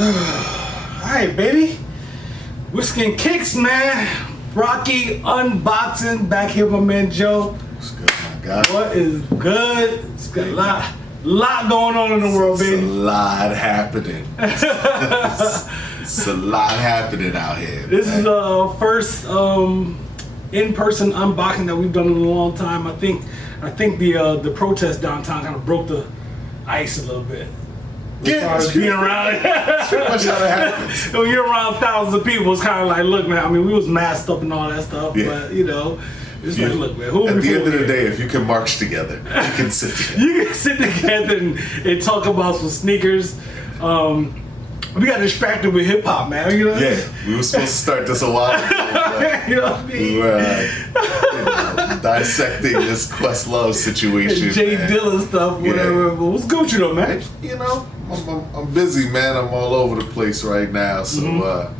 Alright, baby. Whiskey and Kicks, man. Brocky unboxing. Back here, my man Joe. What's good, my guy? What is good? It's got a lot going on in the world, baby. It's a lot happening. It's a lot happening out here. This is the first in-person unboxing that we've done in a long time. I think the protest downtown kind of broke the ice a little bit. Yeah, being around. That's pretty much how that happens. When you're around thousands of people, it's kind of like, look, man. I mean, we was masked up and all that stuff, Yeah. but it's like, look, man. At the end of the day, if you can march together, you can sit together. You can sit together and talk about some sneakers. We got distracted with hip hop, man. You know? Yeah, we were supposed to start this a while ago. You know what I mean? We were dissecting this Questlove situation. Jay man. Dilla stuff, whatever. Yeah. But what's good with you though, man? You know, I'm busy, man. I'm all over the place right now, so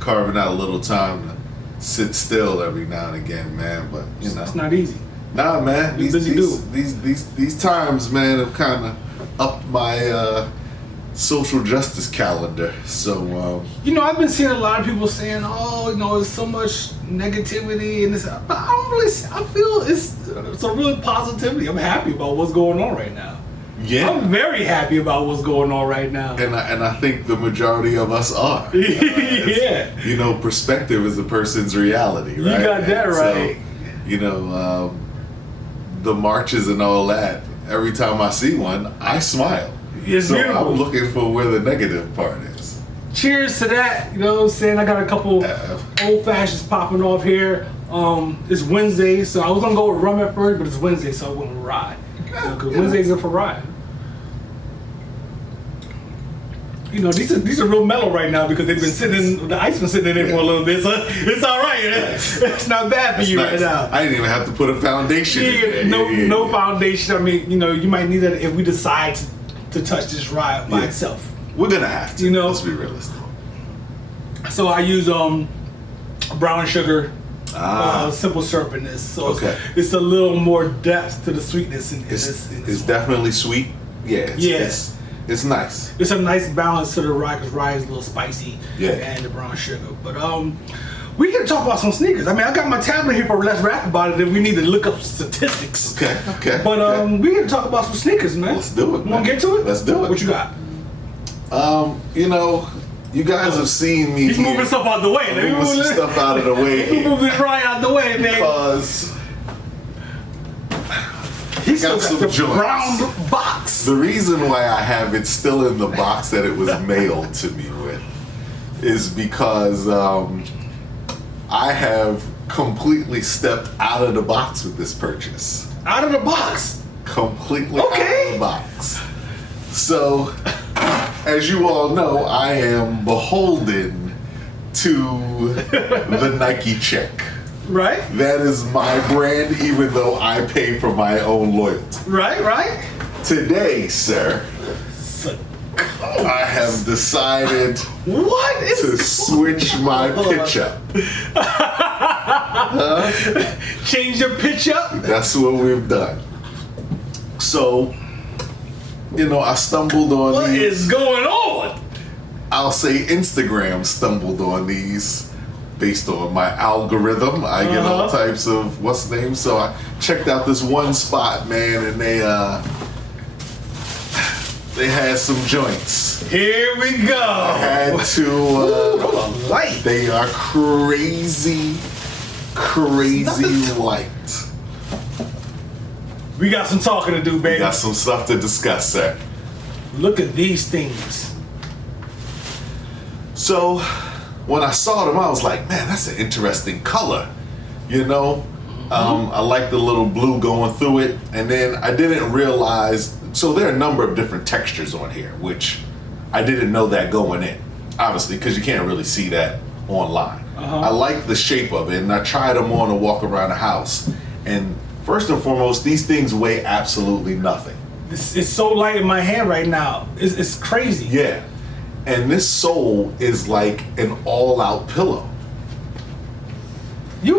carving out a little time to sit still every now and again, man. But you know, It's not easy. nah, man. You're busy dude. These times, man, have kind of upped my social justice calendar. So I've been seeing a lot of people saying, "Oh, there's so much negativity," and this. But I don't really. I feel it's a real positivity. I'm happy about what's going on right now. yeah. I'm very happy about what's going on right now. And I think the majority of us are. Yeah. Perspective is a person's reality, right? You got that right. So, the marches and all that, every time I see one, I smile. It's so beautiful. I'm looking for where the negative part is. Cheers to that. You know what I'm saying? I got a couple old fashions popping off here. It's Wednesday, so I was gonna go with rum at first, but it's Wednesday, so I went with rye. Because Wednesdays are for rye. These are real mellow right now because they've been sitting. The ice been sitting in there for a little bit, so it's all right. It's not bad for you Nice. right now. I didn't even have to put a foundation in there. No foundation. I mean, you might need that if we decide to touch this rye by itself. We're gonna have to. You know? Let's be realistic. So I use brown sugar, Ah. simple syrup in this. So Okay. it's a little more depth to the sweetness in this. It's definitely sweet. Yeah. It's nice. It's a nice balance to the rye because rye is a little spicy. Yeah. And the brown sugar. But we can talk about some sneakers. I mean, I got my tablet here for let's rap about it. If we need to look up statistics. Okay. But we can talk about some sneakers, man. Let's do it, man. Want to get to it? Let's do it. What you got? You guys have seen me. He's moving stuff out the way. I'm moving some stuff out of the way He's here. moving rye out the way, man. Because He's got still some got the joints. brown box. the reason why I have it still in the box that it was mailed to me with is because I have completely stepped out of the box with this purchase. Out of the box. Completely Okay. out of the box. So, as you all know, I am beholden to the Nike check. Right? That is my brand, even though I pay for my own loyalty. Right? Today, sir, I have decided What is to switch my pitch up. Change your pitch up? That's what we've done. So, I stumbled on What these. is going on? I'll say Instagram stumbled on these based on my algorithm. I get all types of what's the name. So I checked out this one spot, man, and they had some joints. Here we go. I had to. Light. They are crazy light. We got some talking to do, baby. Got some stuff to discuss, sir. Look at these things. So, when I saw them, I was like, man, that's an interesting color. I like the little blue going through it. And then I didn't realize, so there are a number of different textures on here, which I didn't know that going in, obviously, because you can't really see that online. I like the shape of it, and I tried them on to walk around the house. And first and foremost, these things weigh absolutely nothing. It's so light in my hand right now. It's crazy. Yeah. And this sole is like an all-out pillow. You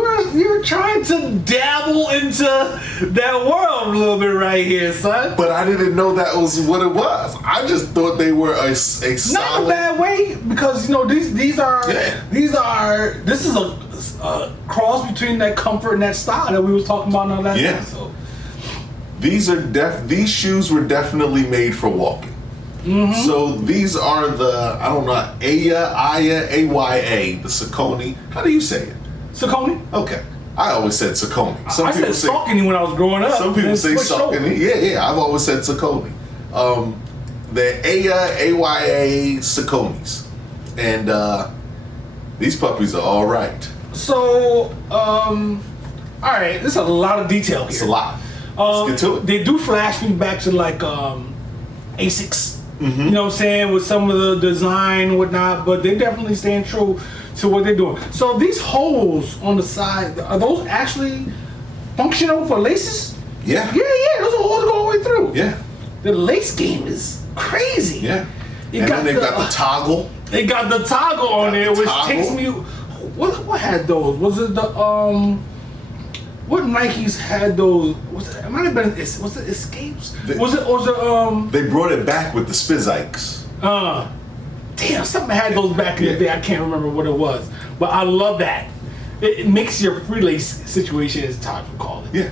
were trying to dabble into that world a little bit right here, son. But I didn't know that was what it was. I just thought they were a solid. Not in a bad way, because these are this is a cross between that comfort and that style that we was talking about in our last episode. These shoes were definitely made for walking. Mm-hmm. So these are the, I don't know, AYA, the Saucony. How do you say it? Saucony? Okay. I always said Saucony. I said Saucony when I was growing up. Some people say Saucony. Yeah. I've always said Saucony. The AYA Sauconys. And these puppies are all right. So, all right, there's a lot of detail here. It's a lot. Let's get to it. They do flash me back to like Asics. Mm-hmm. You know what I'm saying, with some of the design and whatnot, but they're definitely staying true to what they're doing. So these holes on the side, are those actually functional for laces? Yeah. Yeah, those are holes go all the way through. Yeah. The lace game is crazy. Yeah. Then they've got the toggle. They got the toggle on there, which takes me. What had those? Was it the what Nikes had those? It might have been. Was it Escapes? They brought it back with the Spizikes. Damn, something had those back in the day. I can't remember what it was, but I love that. It makes your pre-lace situation, as Todd would call it. Yeah.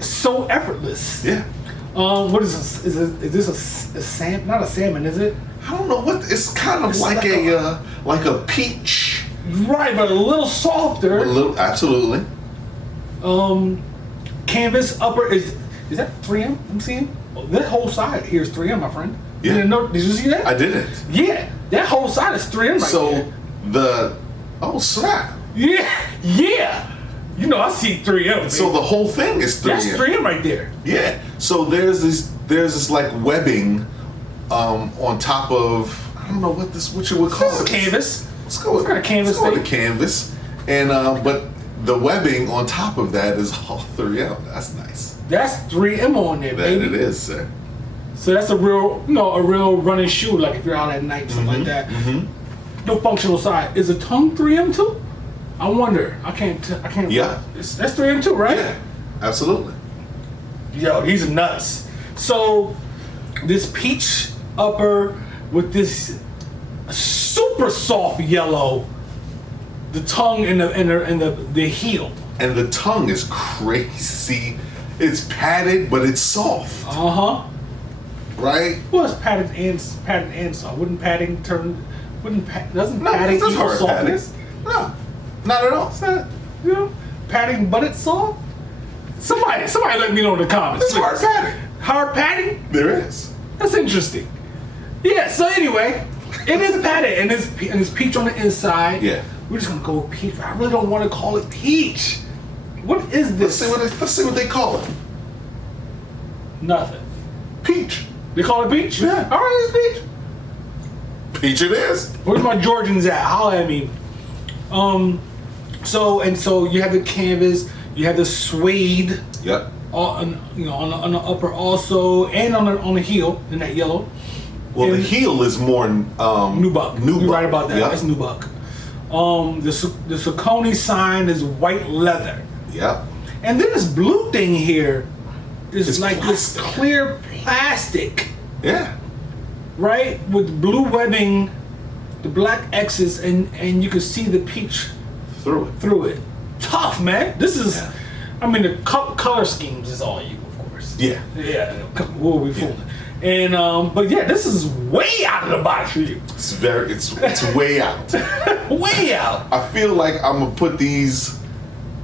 So effortless. Yeah. What is this? Is this a salmon? Not a salmon, is it? I don't know what. It's kind of like a peach. Right, but a little softer. Absolutely. Canvas upper is that 3M? I'm seeing. Oh, that whole side here is 3M, my friend. Yeah. You didn't know? Did you see that? I didn't. Yeah, that whole side is 3M right there. Snap. Yeah. You know I see 3M. Baby. So the whole thing is 3M. That's 3M right there. Yeah. So there's this like webbing on top of, I don't know what you would call it. Canvas. Let's go with canvas. Let's go with canvas. And but the webbing on top of that is all 3M. That's nice. That's 3M on there, baby. That it is, sir. So that's a real running shoe, like if you're out at night, something like that. Mm-hmm. No functional side. Is the tongue 3M too? I wonder. I can't. Yeah. That's 3M too, right? Yeah. Absolutely. Yo, these are nuts. So this peach upper with this super soft yellow, the tongue and the heel. And the tongue is crazy. It's padded, but it's soft. Right? Well, it's padded and soft. Doesn't padding it's equal hard softness? No, not at all. It's not, padding, but it's soft. Somebody let me know in the comments. It's hard padding. Hard padding? There is. That's interesting. Yeah. So anyway, it is padded and it's peach on the inside. Yeah. We're just gonna go with peach. I really don't want to call it peach. What is this? Let's see what they call it. Nothing. Peach. They call it peach? Yeah. All right, it's peach. Peach it is. Where's my Georgians at? Holla at me. So you have the canvas, you have the suede. Yep. On the upper also, and on the heel in that yellow. Well, the heel is more nubuck. You're right about that. Yep. That's nubuck. The Saucony sign is white leather. Yep. And then this blue thing here is it's like plastic. this clear plastic. Yeah. Right? With blue webbing, the black X's, and you can see the peach through it. Tough, man. This is, I mean, the color schemes is all you, of course. Yeah. Yeah. We'll be fooling. And but yeah, this is way out of the box for you. It's way out. Way out. I feel like I'm gonna put these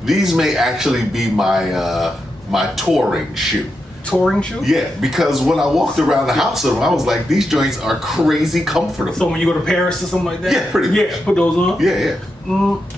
may actually be my my touring shoe. Touring shoe? Yeah, because when I walked around the house in them, I was like, these joints are crazy comfortable. So when you go to Paris or something like that? Yeah, pretty much. Yeah, put those on? Yeah.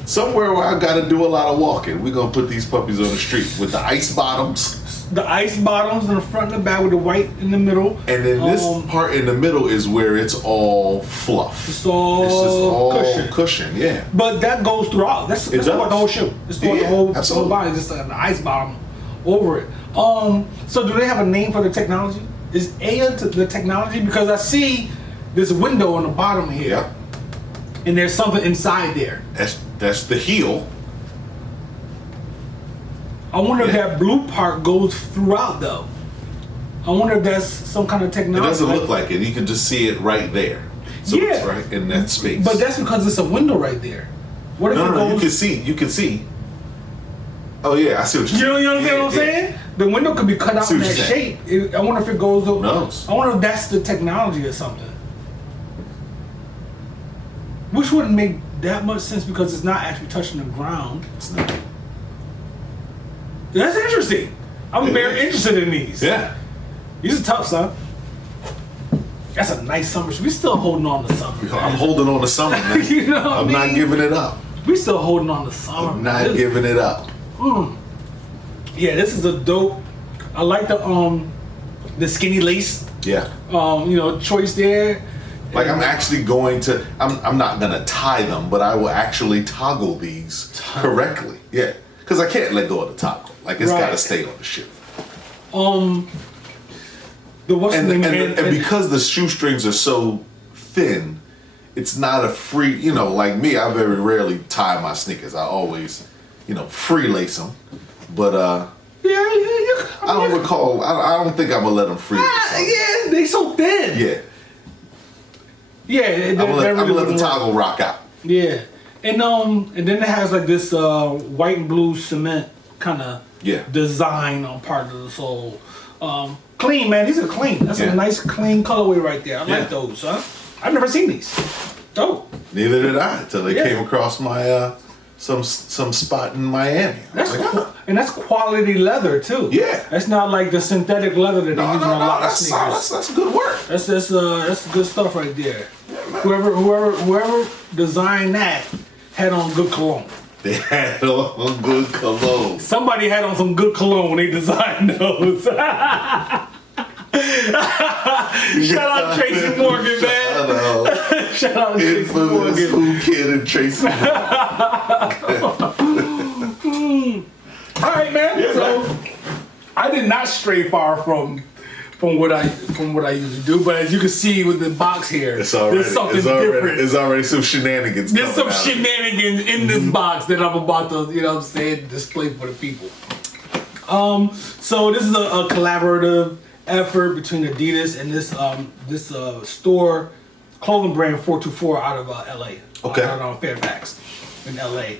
Somewhere where I gotta do a lot of walking, we're gonna put these puppies on the street with the ice bottoms. The ice bottoms in the front and the back with the white in the middle. And then this part in the middle is where it's all fluff. It's just all cushion, yeah. But that goes throughout. That's throughout the whole shoe. It's throughout the whole body, just like the ice bottom over it. So do they have a name for the technology? Is AIA the technology? Because I see this window on the bottom here. Yep. And there's something inside there. That's the heel. I wonder if that blue part goes throughout though. I wonder if that's some kind of technology. It doesn't look like it. You can just see it right there. So it's right in that space. But that's because it's a window right there. What if it goes? You can see. Oh yeah, I see what you're saying. You understand what I'm saying? The window could be cut out in that shape. I wonder if it goes. Who knows? I wonder if that's the technology or something. Which wouldn't make that much sense because it's not actually touching the ground. It's not. That's interesting. I'm very interested in these. Yeah. These are tough, son. That's a nice summer shoe. We still holding on to summer. I'm holding on to summer, man. You know what I'm not giving it up. We still holding on to summer. I'm not giving it up. Yeah, this is a dope. I like the skinny lace. Yeah. Choice there. Like I'm actually going to. I'm not gonna tie them, but I will actually toggle these correctly. Yeah, because I can't let go of the toggle. Like it's got to stay on the shoe. And because the shoestrings are so thin, it's not a free. Like me, I very rarely tie my sneakers. I always, free lace them. But I don't recall. I don't think I'm gonna let them free. Yeah, they so thin. Yeah. Yeah, I'm gonna let the toggle rock out. Yeah, and then it has like this white and blue cement kind of design on part of the sole. Clean, man. These are clean. That's a nice clean colorway right there. I like those, huh? I've never seen these. Dope. Neither did I until they came across my some spot in Miami. That's cool. And that's quality leather too. Yeah. That's not like the synthetic leather that they use in a lot of sneakers. That's good work. That's good stuff right there. Yeah, whoever designed that had on good cologne. They had on good cologne. Somebody had on some good cologne when they designed those. Shout out Tracy Morgan, man. Shout out Tracy Morgan. Who Kid and Tracy Morgan. All right, man. Yeah, so I did not stray far from what I usually do, but as you can see with the box here, there's something different. There's already some shenanigans. There's some shenanigans in this box that I'm about to, display for the people. So this is a collaborative effort between Adidas and this store, clothing brand 424 out of LA. Okay. Out on Fairfax in LA.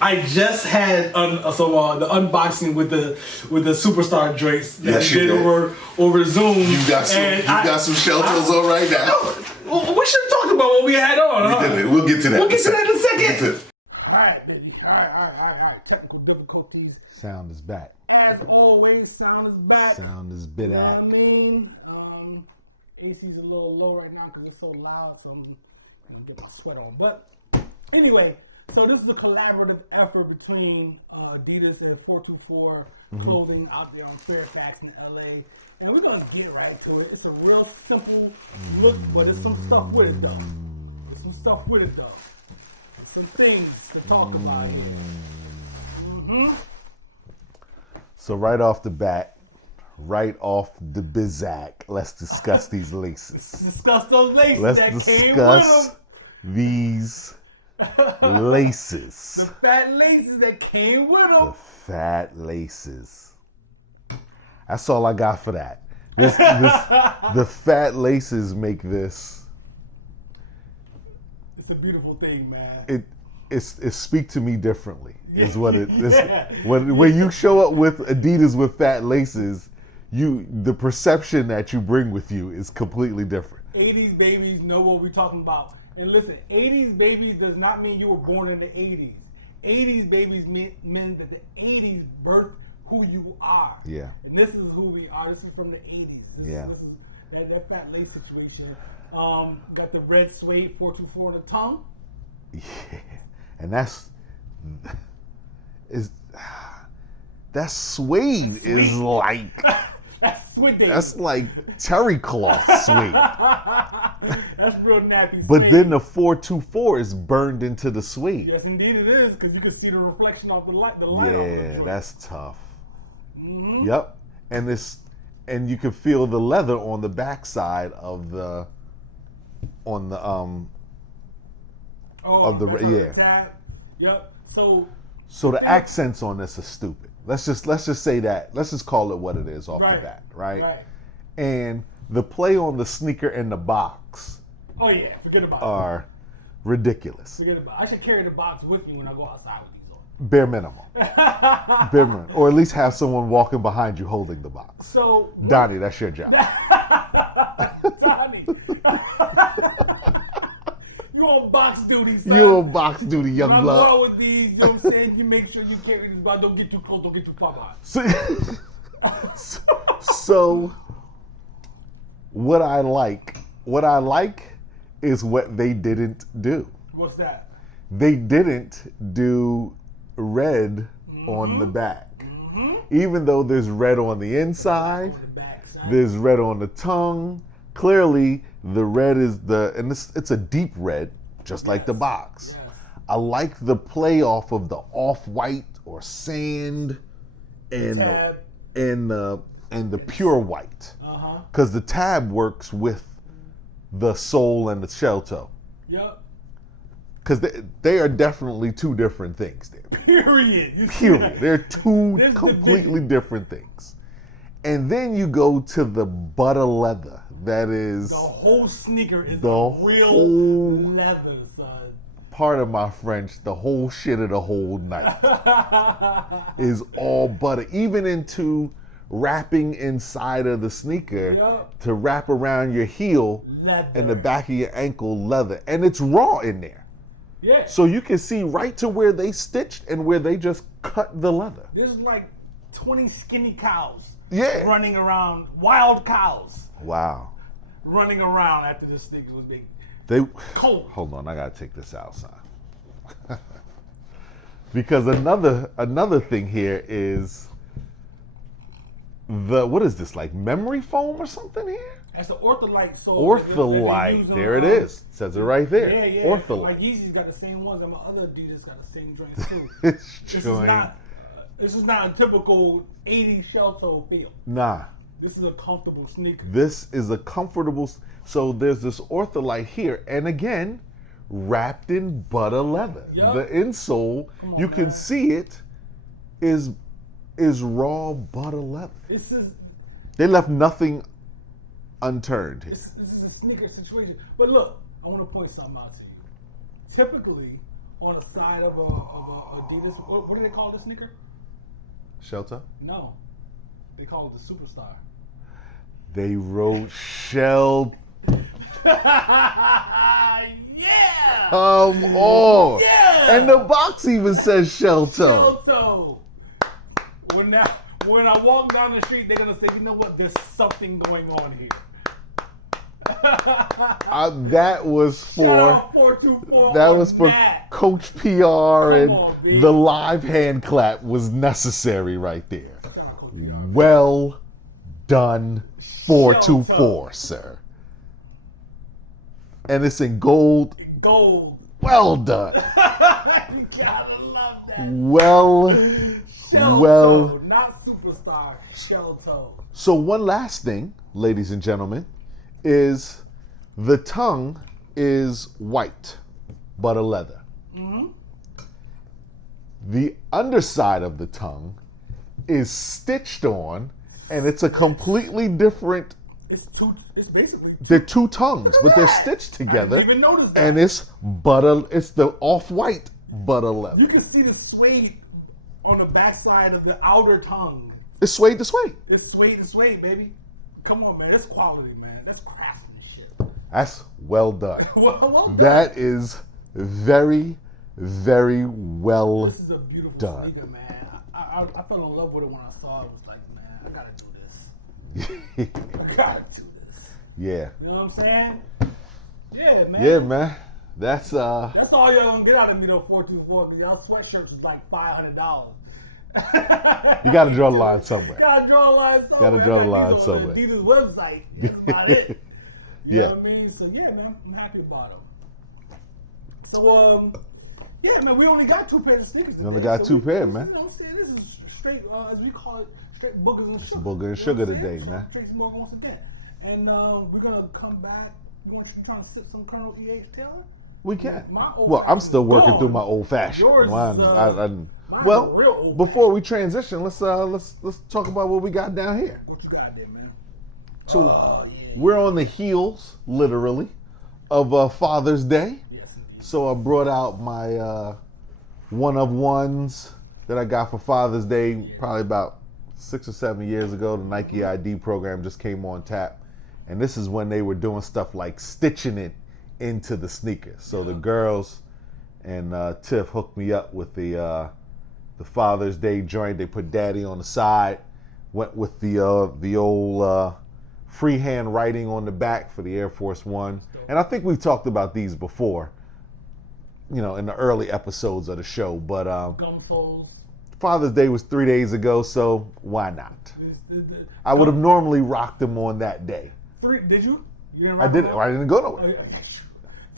I just had the unboxing with the superstar joints that we did over Zoom. You got some shelters on right now. Well, we should talk about what we had on. We did it. We'll get to that. We'll get to that in a second. All right, baby. All right. Technical difficulties. Sound is back. As always, sound is back. Sound is bit at. I mean, AC's a little low right now because it's so loud, so I'm gonna get my sweat on. But anyway, so this is a collaborative effort between Adidas and 424 Clothing out there on Fairfax in LA, and we're gonna get right to it. It's a real simple look, but there's some stuff with it though. Some things to talk about here. So right off the bat, right off the bizac, let's discuss these laces. Discuss those laces let's that discuss came with them. These laces. The fat laces that came with them. The fat laces. That's all I got for that. The fat laces make this. It's a beautiful thing, man. It speak to me differently. Is what it is. When you show up with Adidas with fat laces, the perception that you bring with you is completely different. 80s babies know what we're talking about. And listen, 80s babies does not mean you were born in the 80s. 80s babies meant that the 80s birthed who you are. Yeah. And this is who we are. This is from the 80s. This is that fat lace situation. Got the red suede 424 on the tongue. Yeah. And that suede is like that's suede. That's like terry cloth suede. That's real nappy. But then the 424 is burned into the suede. Yes, indeed it is, because you can see the reflection of the light. Yeah, that's tough. Yep, and you can feel the leather on the backside of the tab. Yep. So the accents on this are stupid. Let's just say that. Let's just call it what it is off the bat, right? And the play on the sneaker and the box. Oh yeah, forget about it. Are ridiculous. Forget about it. I should carry the box with me when I go outside with these on. Bare minimum. Bare minimum. Or at least have someone walking behind you holding the box. So Donnie, that's your job. Donnie. You on box duty, son. You on box duty, young blood. I go out with these, you know what I'm saying? You make sure you carry these, but don't get too close, don't get too far behind. So what I like is what they didn't do. What's that? They didn't do red on the back. Even though there's red on the inside, there's red on the tongue. Clearly, the red is and it's a deep red, just like the box. Yes. I like the play off of the off-white or sand and the pure white. Because the tab works with the sole and the shell toe. Yep. Because they are definitely two different things there. Period. Period. They're two completely different things. And then you go to the butter leather. That is... The whole sneaker is the real leather, son. Pardon my French, the whole shit of the whole night is all butter. Even into wrapping inside of the sneaker to wrap around your heel and the back of your ankle leather. And it's raw in there. Yeah. So you can see right to where they stitched and where they just cut the leather. There's like 20 skinny cows running around, wild cows. Wow. Running around after this sneaker was big. Cold. Hold on, I gotta take this out, son. Because another thing here is what is this, like memory foam or something here? That's an ortholite sole. Ortholite, there it is. It says it right there. Yeah. Ortholite. Like Yeezy's got the same ones, and my other Adidas got the same joints too. This is not a typical 80s shell toe feel. Nah. This is a comfortable sneaker. This is a comfortable. So there's this ortholite here, and again, wrapped in butter leather. Yep. The insole, you can see it, is raw butter leather. They left nothing unturned here. This is a sneaker situation. But look, I want to point something out to you. Typically, on the side of a Adidas, what do they call this sneaker? Shelter? No, they call it the Superstar. They wrote shell. Yeah. Come on. Yeah. And the box even says shell toe. Shell toe. When I walk down the street, they're gonna say, you know what? There's something going on here. That was for 424. That was for Coach PR, and the live hand clap was necessary right there. Well done, 424, sir. And it's in gold. Gold. Well done. You gotta love that. Shell toe, not Superstar. Shell toe. So one last thing, ladies and gentlemen, is the tongue is white, butter leather. Mm-hmm. The underside of the tongue is stitched on, and it's a completely different. It's basically they're two tongues, but they're stitched together. I didn't even notice that. And it's butter. It's the off-white butter leather. You can see the suede on the backside of the outer tongue. It's suede to suede. It's suede to suede, baby. Come on, man. That's quality, man. That's craftsmanship. That's well done. well done. That is very, very well This is a beautiful done. sneaker, man. I fell in love with it when I saw it. I was like, man, I gotta do this. I gotta do this. Yeah. You know what I'm saying? Yeah, man. Yeah, man. That's all y'all gonna get out of me though, 424, because y'all sweatshirts is like $500. You gotta draw the line somewhere. Gotta draw the line somewhere. Adidas website. That's about it. You know what I mean? So yeah, man, I'm happy about them. So yeah, man, we only got 2 pairs of sneakers today. We only got 2 pairs, man. You know what I'm saying? This is straight, as we call it, straight boogers and sugar. Booger and sugar today, man. Tracy Morgan once again. And we're gonna come back. You trying to sip some Colonel E.H. Taylor? We can. My old Well, I'm fashioned still is working gone. through my old fashioned. Yours is, Mine's Well, real old before we transition, let's talk about what we got down here. What you got there, man? So we're on the heels, literally, of Father's Day. Yes, indeed. So I brought out my one of ones that I got for Father's Day probably about 6 or 7 years ago. The Nike ID program just came on tap. And this is when they were doing stuff like stitching it into the sneakers. So the girls and Tiff hooked me up with the Father's Day joint. They put Daddy on the side, went with the old freehand writing on the back for the Air Force One. And I think we've talked about these before, in the early episodes of the show. But Gum soles. Father's Day was 3 days ago, so why not? I would have normally rocked them on that day. Did you? You didn't I didn't go nowhere.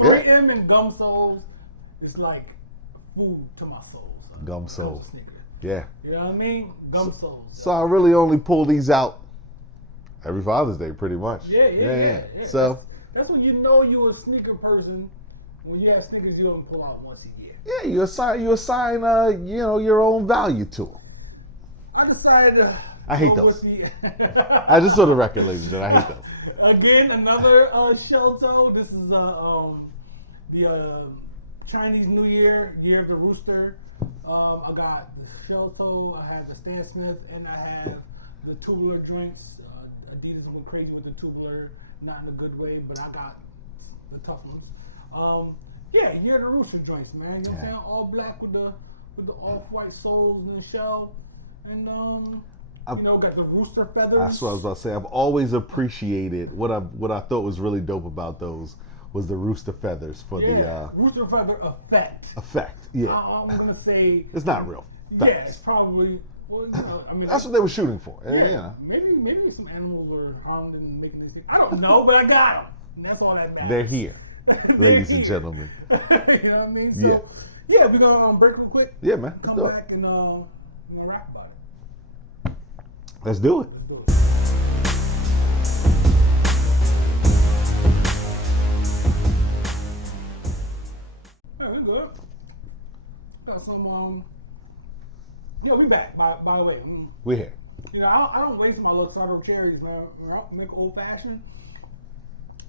3M and gum soles is like food to my soul. Son. Gum soles. Sneaker. Yeah. You know what I mean? Gum soles. So I really only pull these out every Father's Day, pretty much. Yeah. So that's when you know you're a sneaker person. When you have sneakers, you don't pull out once a year. yeah, you assign your own value to them. I decided to. I hate go those. with I just for the record, ladies and gentlemen, I hate those. Again, another shell toe. This is the Chinese New Year of the Rooster. I got the shell toe. I have the Stan Smith, and I have the tubular joints. Adidas went crazy with the tubular, not in a good way, but I got the tough ones. Year of the Rooster joints, man. You know what I'm saying? All black with the off-white soles and the shell, and got the rooster feathers. That's what I was about to say. I've always appreciated what I thought was really dope about those was the rooster feathers for the rooster feather effect. Effect, yeah. I'm gonna say it's not real. Yeah, it's probably. Well, that's what they were shooting for. Yeah, maybe some animals were harmed in making these things. I don't know, but I got them. And that's all that matters. They're here, ladies and gentlemen. You know what I mean? So, we're gonna break real quick. Yeah, man. Let's do it. Come back and rap about it. Let's do it. Hey, we're good. Got some. We back. By the way, we're here. I don't waste my Luxardo cherries, man. When I make old fashioned,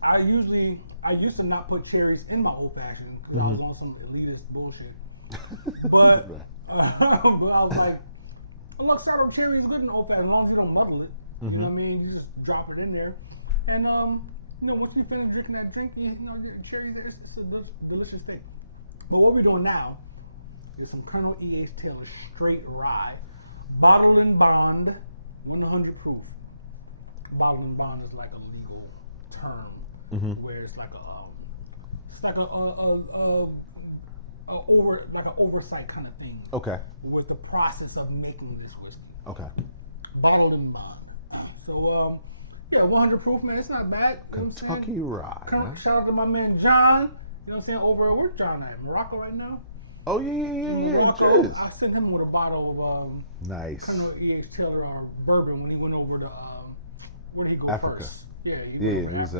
I used to not put cherries in my old fashioned because I was on some elitist bullshit. But but I was like, a Luxardo cherry is good in old fashioned as long as you don't muddle it. You know what I mean? You just drop it in there, and once you finish drinking that drink, you get cherries there. It's a delicious thing. But what we're doing now is some Colonel E.H. Taylor straight rye, bottled and bond, 100 proof. Bottled and bond is like a legal term where it's like an oversight kind of thing. Okay. With the process of making this whiskey. Okay. Bottled and bond. So 100 proof, man. It's not bad. Kentucky rye. Shout out to my man John. You know what I'm saying? Where's John at? Morocco right now? Oh yeah. Morocco, I sent him with a bottle of nice Colonel E.H. Taylor bourbon when he went over to where did he go Africa. First? He was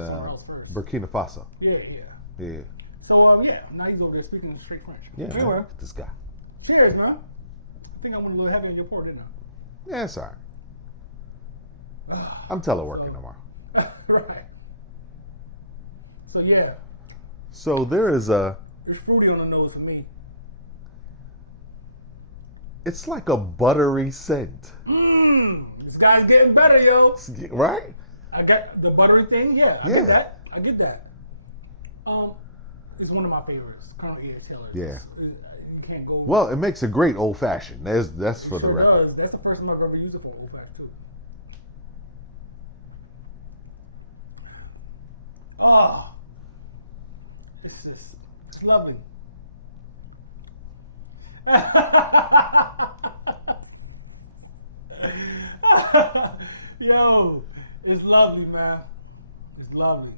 Burkina Faso. Yeah. So now he's over there speaking straight French. Yeah. Anyway, this guy. cheers, man. I think I went a little heavy in your pour, didn't I? Yeah, it's all right. I'm teleworking tomorrow. Right. So yeah. So there's fruity on the nose for me. It's like a buttery scent. This guy's getting better, yo. Right? I got the buttery thing. Yeah, I get that. It's one of my favorites, Colonel E.H. Taylor. Yeah. You can't go. Well, it makes a great old fashioned. That's for the record. Does. That's the first time I've ever used it for old fashioned too. Oh, it's lovely. Yo, it's lovely, man. It's lovely.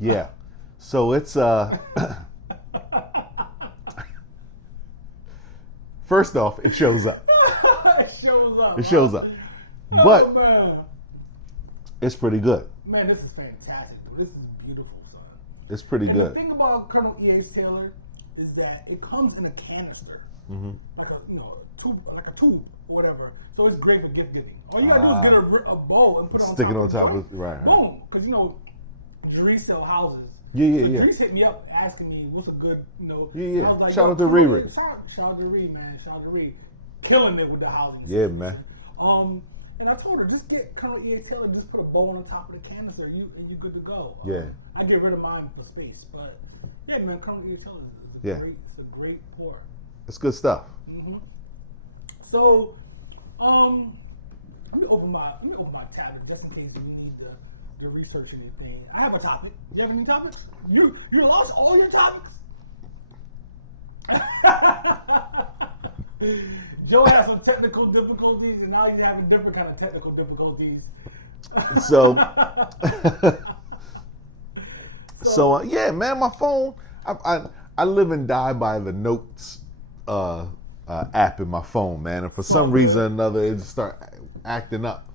Yeah. So it's first off, it shows up. It shows up. But man. it's pretty good. Man, this is fantastic, dude. This is beautiful, son. It's pretty good. The thing about Colonel E.H. Taylor is that it comes in a canister, like a tube, like a tube or whatever. So it's great for gift giving. All you gotta do is get a bowl and put it on stick top it on of top the of right. Boom, because Jerry sell houses. Yeah. Jerry's hit me up asking me what's a good, Yeah. I was like, Shout out to Riri. Shout out to Riri, man. Shout out to Riri. Killing it with the housing. Yeah, man. And I told her, just get Colonel E.H. Taylor, just put a bowl on the top of the canister, and you good to go. Yeah. I get rid of mine for space, but yeah, man, Colonel E.H. Taylor is a great pour. It's good stuff. So, let me open my tablet just in case we need to research anything. I have a topic. Do you have any topics? You lost all your topics? Joe has some technical difficulties, and now he's having different kind of technical difficulties. So yeah, man, my phone. I live and die by the notes app in my phone, man, and for some reason or another, it just start acting up.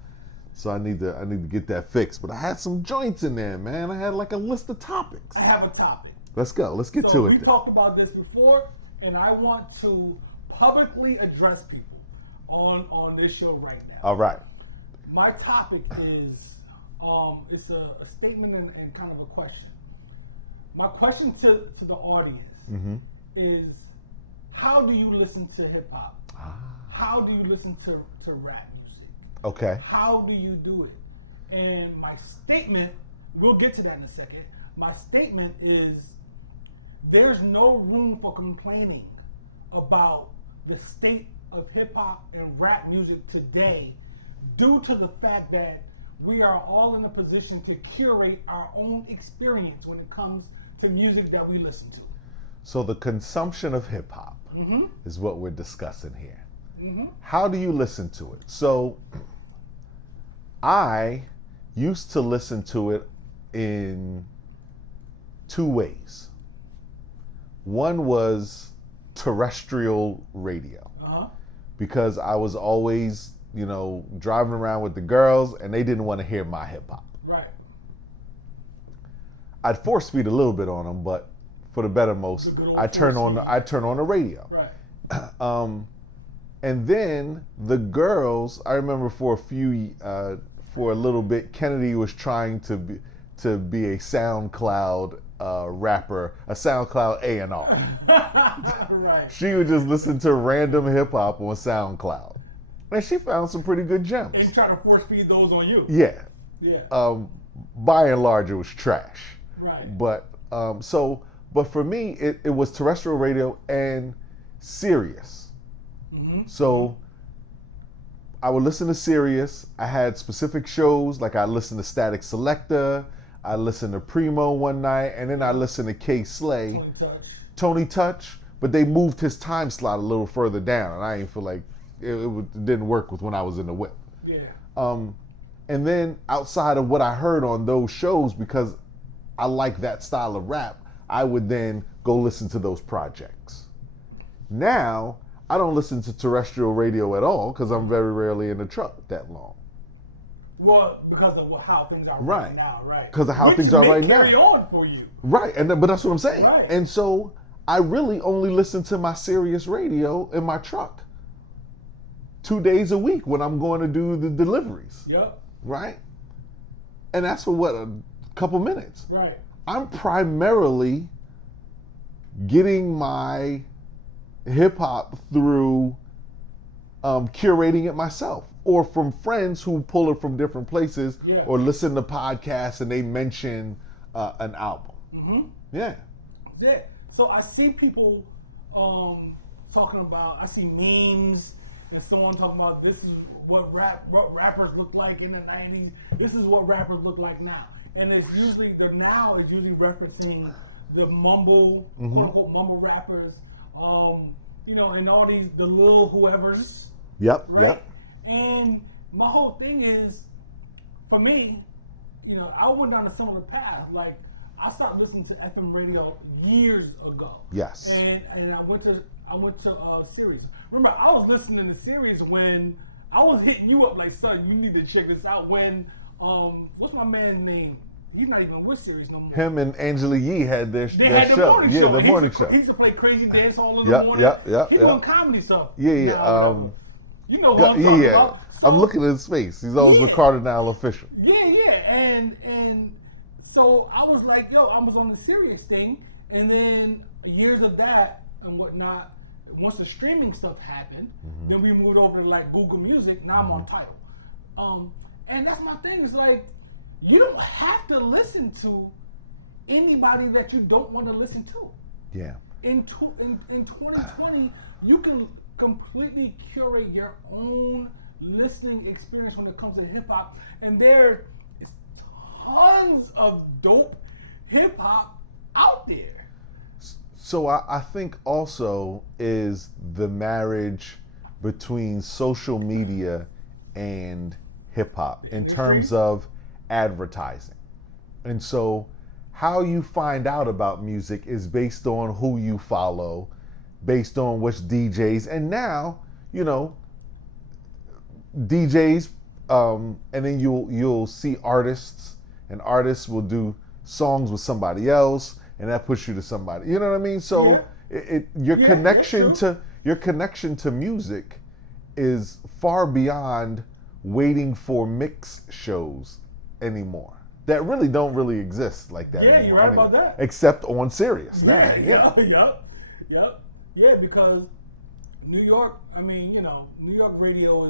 So I need to get that fixed. But I had some joints in there, man. I had like a list of topics. I have a topic. Let's go. Let's get to it. We talked about this before, and I want to publicly address people on this show right now. All right. My topic is it's a statement and kind of a question. My question to the audience is, how do you listen to hip hop? How do you listen to rap music? Okay. How do you do it? And my statement, we'll get to that in a second. My statement is, there's no room for complaining about the state of hip hop and rap music today, due to the fact that we are all in a position to curate our own experience when it comes to music that we listen to. So the consumption of hip hop is what we're discussing here. How do you listen to it? So I used to listen to it in two ways. One was terrestrial radio, because I was always, driving around with the girls and they didn't want to hear my hip hop. Right. I'd force feed a little bit on them, but for the bettermost, I turn on the radio. Right. And then the girls, I remember for a little bit, Kennedy was trying to be a SoundCloud rapper, a SoundCloud A&R. Right. She would just listen to random hip hop on SoundCloud, and she found some pretty good gems. And try to force feed those on you. Yeah. Yeah. By and large, it was trash. Right. But for me, it was terrestrial radio and Sirius. So I would listen to Sirius. I had specific shows, like I listened to Static Selector, I listened to Primo one night, and then I listened to K Slay, Tony Touch, but they moved his time slot a little further down, and I didn't feel like it didn't work with when I was in the whip. Yeah. And then outside of what I heard on those shows, because I like that style of rap, I would then go listen to those projects. Now, I don't listen to terrestrial radio at all because I'm very rarely in the truck that long. Well, because of how things are right now, right? Because of how things are right now. Carry on for you. Right, but that's what I'm saying. Right. And so I really only listen to my Sirius radio in my truck 2 days a week when I'm going to do the deliveries. Yep. Right? And that's for what, a couple minutes. Right. I'm primarily getting my hip hop through curating it myself, or from friends who pull it from different places, or listen to podcasts and they mention an album. Yeah. So I see people talking about, I see memes and someone talking about, this is what rappers look like in the 90s. This is what rappers look like now. And it's usually, referencing the mumble, quote unquote mumble rappers, and all these, the little whoever's. Yep, right? yep. And my whole thing is, for me, I went down a similar path. Like, I started listening to FM radio years ago. Yes. And I went to Sirius. Remember, I was listening to Sirius when I was hitting you up like, son, you need to check this out. When what's my man's name? He's not even with Sirius no more. Him and Angela Yee had their They had the show. morning Yeah, show. the morning show. He used to play crazy dance all in the morning. He doing comedy stuff. Yeah. You know what I'm talking about. So, I'm looking at his face. He's always with Cardinal Official. Yeah. And so I was like, yo, I was on the Sirius thing, and then years of that and whatnot. Once the streaming stuff happened, then we moved over to like Google Music. Now I'm on Tidal. And that's my thing. It's like you don't have to listen to anybody that you don't want to listen to. Yeah. In 2020, you can completely curate your own listening experience when it comes to hip hop, and there is tons of dope hip hop out there. So I think also is the marriage between social media and hip hop in terms of advertising. And so how you find out about music is based on who you follow, based on which DJs, and now, you know, DJs, and then you'll see artists, and artists will do songs with somebody else, and that puts you to somebody. You know what I mean? So your connection to music is far beyond waiting for mix shows anymore. That really don't really exist like that anymore. You're right about that. Except on Sirius now. Yeah, because New York, I mean, you know, New York radio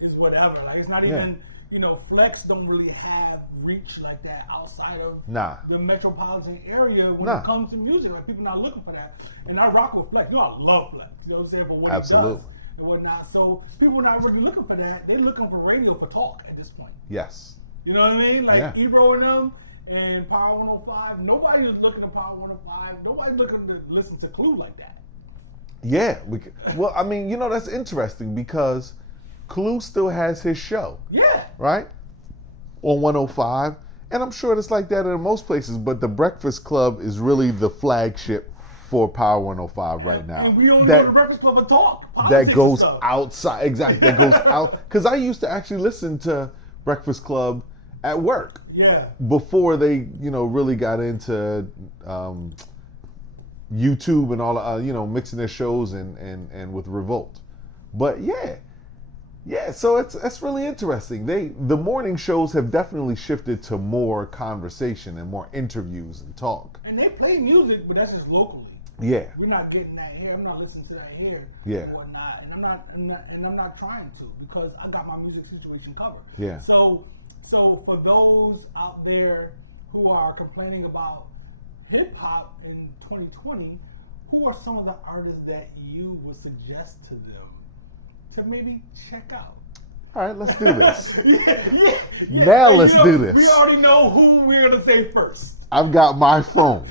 is whatever. Like it's not even, you know, Flex don't really have reach like that outside of the metropolitan area when it comes to music. Like people not looking for that. And I rock with Flex. You know, I love Flex. You know what I'm saying? But what he does and whatnot. So people not really looking for that. They're looking for radio for talk at this point. Yes. You know what I mean? Like Ebro and them and Power 105. Nobody's looking to Power 105. Nobody's looking to listen to Clue like that. Yeah. Well, I mean, you know, that's interesting because Clue still has his show. Yeah. Right? On 105. And I'm sure it's like that in most places, but the Breakfast Club is really the flagship for Power 105 right now. And we only go to the Breakfast Club and talk. That goes outside. Exactly. That goes out. Because I used to actually listen to Breakfast Club at work. Yeah. Before they, you know, really got into YouTube and all, you know, mixing their shows and with Revolt. But yeah. So it's really interesting. The morning shows have definitely shifted to more conversation and more interviews and talk. And they play music, but that's just locally. Yeah. We're not getting that here. I'm not listening to that here. Yeah. Or whatnot. And I'm not trying to because I got my music situation covered. Yeah. So for those out there who are complaining about hip hop in 2020, who are some of the artists that you would suggest to them to maybe check out? All right, let's do this. Now let's do this. We already know who we're going to say first. I've got my phone.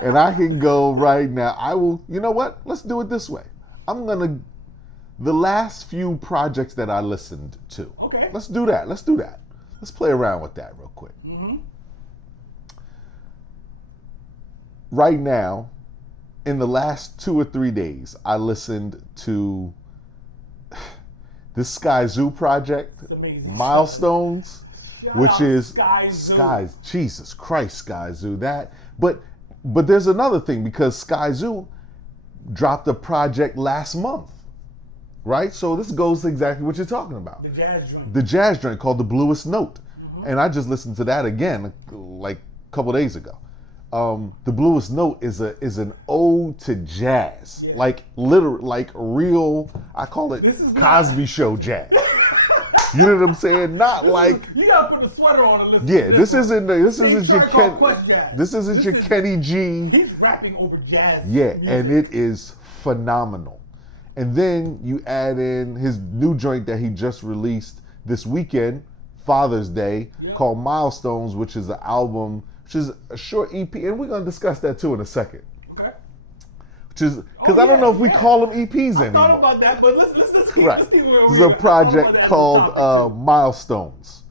And I can go right now. I will, you know what? Let's do it this way. The last few projects that I listened to. Okay. Let's do that. Let's play around with that real quick. Mm-hmm. Right now, in the last 2 or 3 days, I listened to this Sky Zoo project, Milestones, which is Sky. Jesus Christ, Sky Zoo. But there's another thing because Sky Zoo dropped a project last month, right? So this goes to exactly what you're talking about. The jazz joint called The Bluest Note, and I just listened to that again like a couple days ago. The Bluest Note is an ode to jazz, like literal, like real. I call it Cosby Show jazz. You know what I'm saying? Not like you gotta put a sweater on and listen. Yeah, this isn't your Kenny G. He's rapping over jazz. Yeah, music. And it is phenomenal. And then you add in his new joint that he just released this weekend, Father's Day, called Milestones, which is an album. Which is a short EP, and we're gonna discuss that too in a second. Okay. Which is because I don't know if we call them EPs anymore. I thought about that, but let's keep where this is a project called Milestones.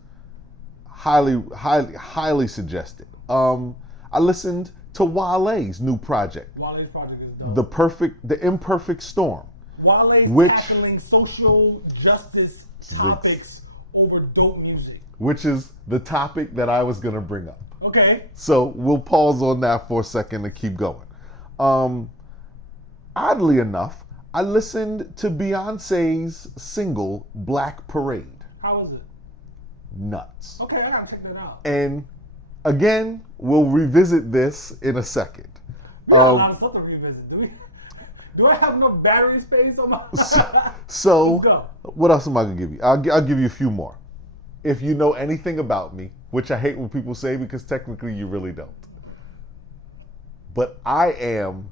Highly suggested. I listened to Wale's new project. Wale's project is dope. The Imperfect Storm. Wale's tackling social justice topics over dope music. which is the topic that I was going to bring up. Okay. So we'll pause on that for a second and keep going. Oddly enough, I listened to Beyonce's single Black Parade. How was it? Nuts. Okay, I gotta check that out. And again, we'll revisit this in a second. We got a lot of stuff to revisit. Do I have enough battery space on my? So Let's go. What else am I gonna give you? I'll give you a few more. If you know anything about me, which I hate when people say because technically you really don't. But I am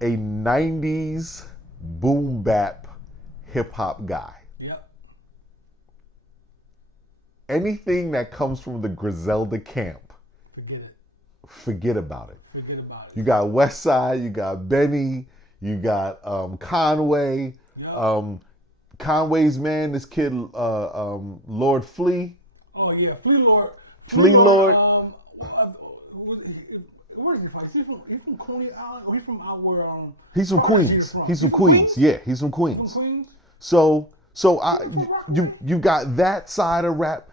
a 90s boom bap hip hop guy. Yep. Anything that comes from the Griselda camp, Forget it. forget about it. Forget about it. You got Westside, you got Benny, you got Conway. Yep. Conway's man, this kid, Lord Flea. Oh yeah, Flea Lord. Flea Lord. Where is he from? Is he from Coney Island? Or he from out where? He's from Queens. He's from Queens. Yeah, he's from Queens. From Queens? So you got that side of rap.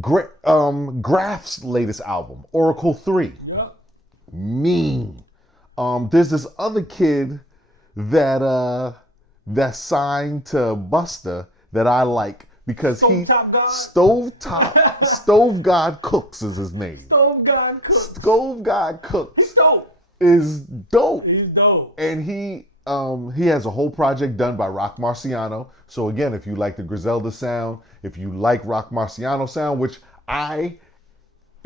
Graph's latest album, Oracle 3. Yep. Mean. There's this other kid that signed to Busta that I like because Stove God Cooks is his name. Stove God Cooks. Stove God Cooks. He's dope. Is dope. He's dope. And he has a whole project done by Rock Marciano. So again, if you like the Griselda sound, if you like Rock Marciano sound, which I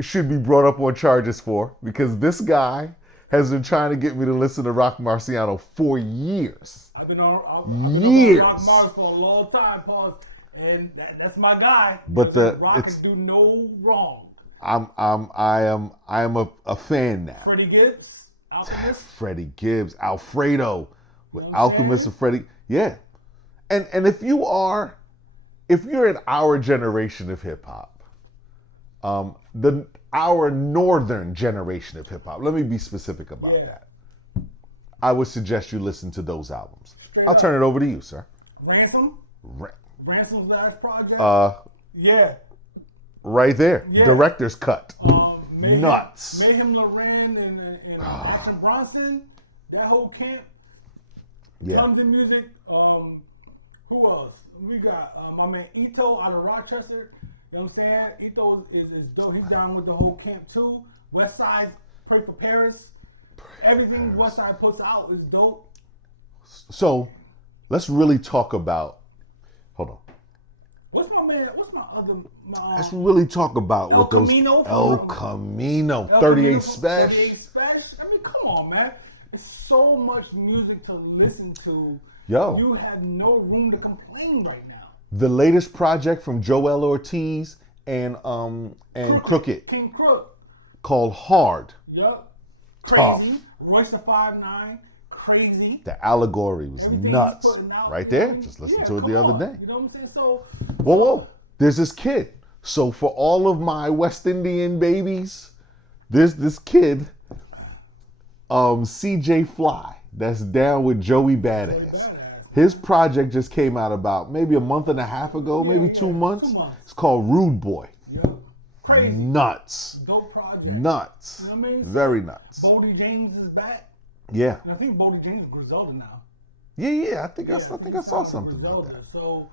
should be brought up on charges for, because this guy has been trying to get me to listen to Rock Marciano for years. I've been on Rock Marciano for a long time, Paul, and that's my guy. But Rock can do no wrong. I am a fan now. Freddie Gibbs, Alchemist. Freddie Gibbs, Alfredo, with Alchemist and Freddie. Yeah. And if you're in our generation of hip hop, our northern generation of hip hop, let me be specific about that. I would suggest you listen to those albums. I'll turn it over to you, sir. Ransom? Ransom's last project? Yeah. Right there. Yeah. Director's cut. Nuts. Mayhem Loren and Action Bronson, that whole camp. Yeah. London Music. Who else? We got my man Ito out of Rochester. You know what I'm saying? Ito is dope. He's down with the whole camp too. Westside, Pray for Paris. Everything Westside puts out is dope. So, let's really talk about. Hold on. What's my man? What's my other? Let's really talk about El what those Camino El Camino 38 Special. 38 Special. I mean, come on, man. It's so much music to listen to. Yo. You have no room to complain right now. The latest project from Joel Ortiz and Crooked. King Crook. Called Hard. Yup. Tough. Crazy. Royce the 5'9". Crazy. The allegory was Everything nuts. out, Right there. Just listened to it the other day. You know what I'm saying? So. Whoa. There's this kid. So for all of my West Indian babies, there's this kid, CJ Fly, that's down with Joey Badass. His project just came out about maybe a month and a half ago, maybe 2 months. 2 months. It's called Rude Boy. Yep. Crazy. Nuts. Dope project. Nuts. You know what I mean? Very nuts. Bodie James is back. Yeah. And I think Bodie James is Griselda now. Yeah. I think I saw something Griselda. like that. So,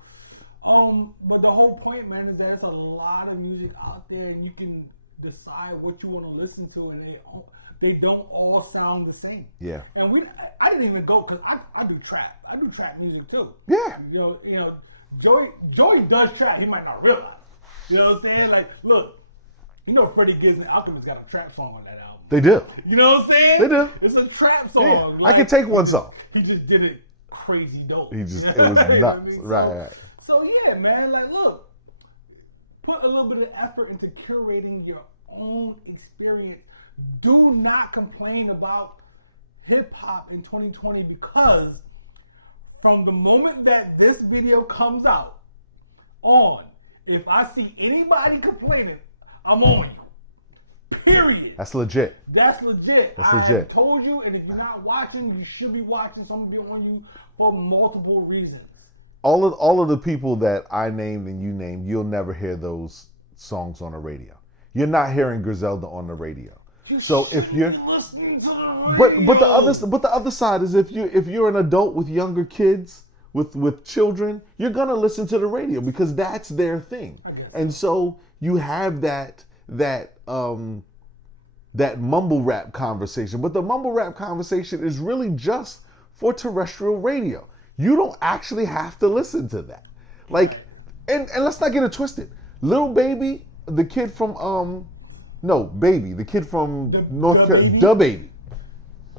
but the whole point, man, is there's a lot of music out there, and you can decide what you want to listen to, and they don't all sound the same. Yeah. And I didn't even go because I do trap. I do trap music too. Yeah. You know, Joey does trap. He might not realize. You know what I'm saying? Like, look, you know, Freddie Gibbs and Alchemist got a trap song on that album. They do. You know what I'm saying? They do. It's a trap song. Yeah. Like, I can take one song. He just did it crazy dope. It was You know what I nuts. mean? Right. So yeah, man, like look, put a little bit of effort into curating your own experience. Do not complain about hip hop in 2020 because from the moment that this video comes out if I see anybody complaining, I'm on you. Period. That's legit. That's legit. That's legit. I told you, and if you're not watching, you should be watching. So I'm gonna be on you for multiple reasons. All of the people that I named and you named, you'll never hear those songs on the radio. You're not hearing Griselda on the radio. So if you're listening to the but the other side is if you're an adult with younger kids with children, you're gonna listen to the radio because that's their thing. And so you have that mumble rap conversation. But the mumble rap conversation is really just for terrestrial radio. You don't actually have to listen to that. Like, and let's not get it twisted. Lil Baby, the kid from the kid from North Carolina, Da Baby.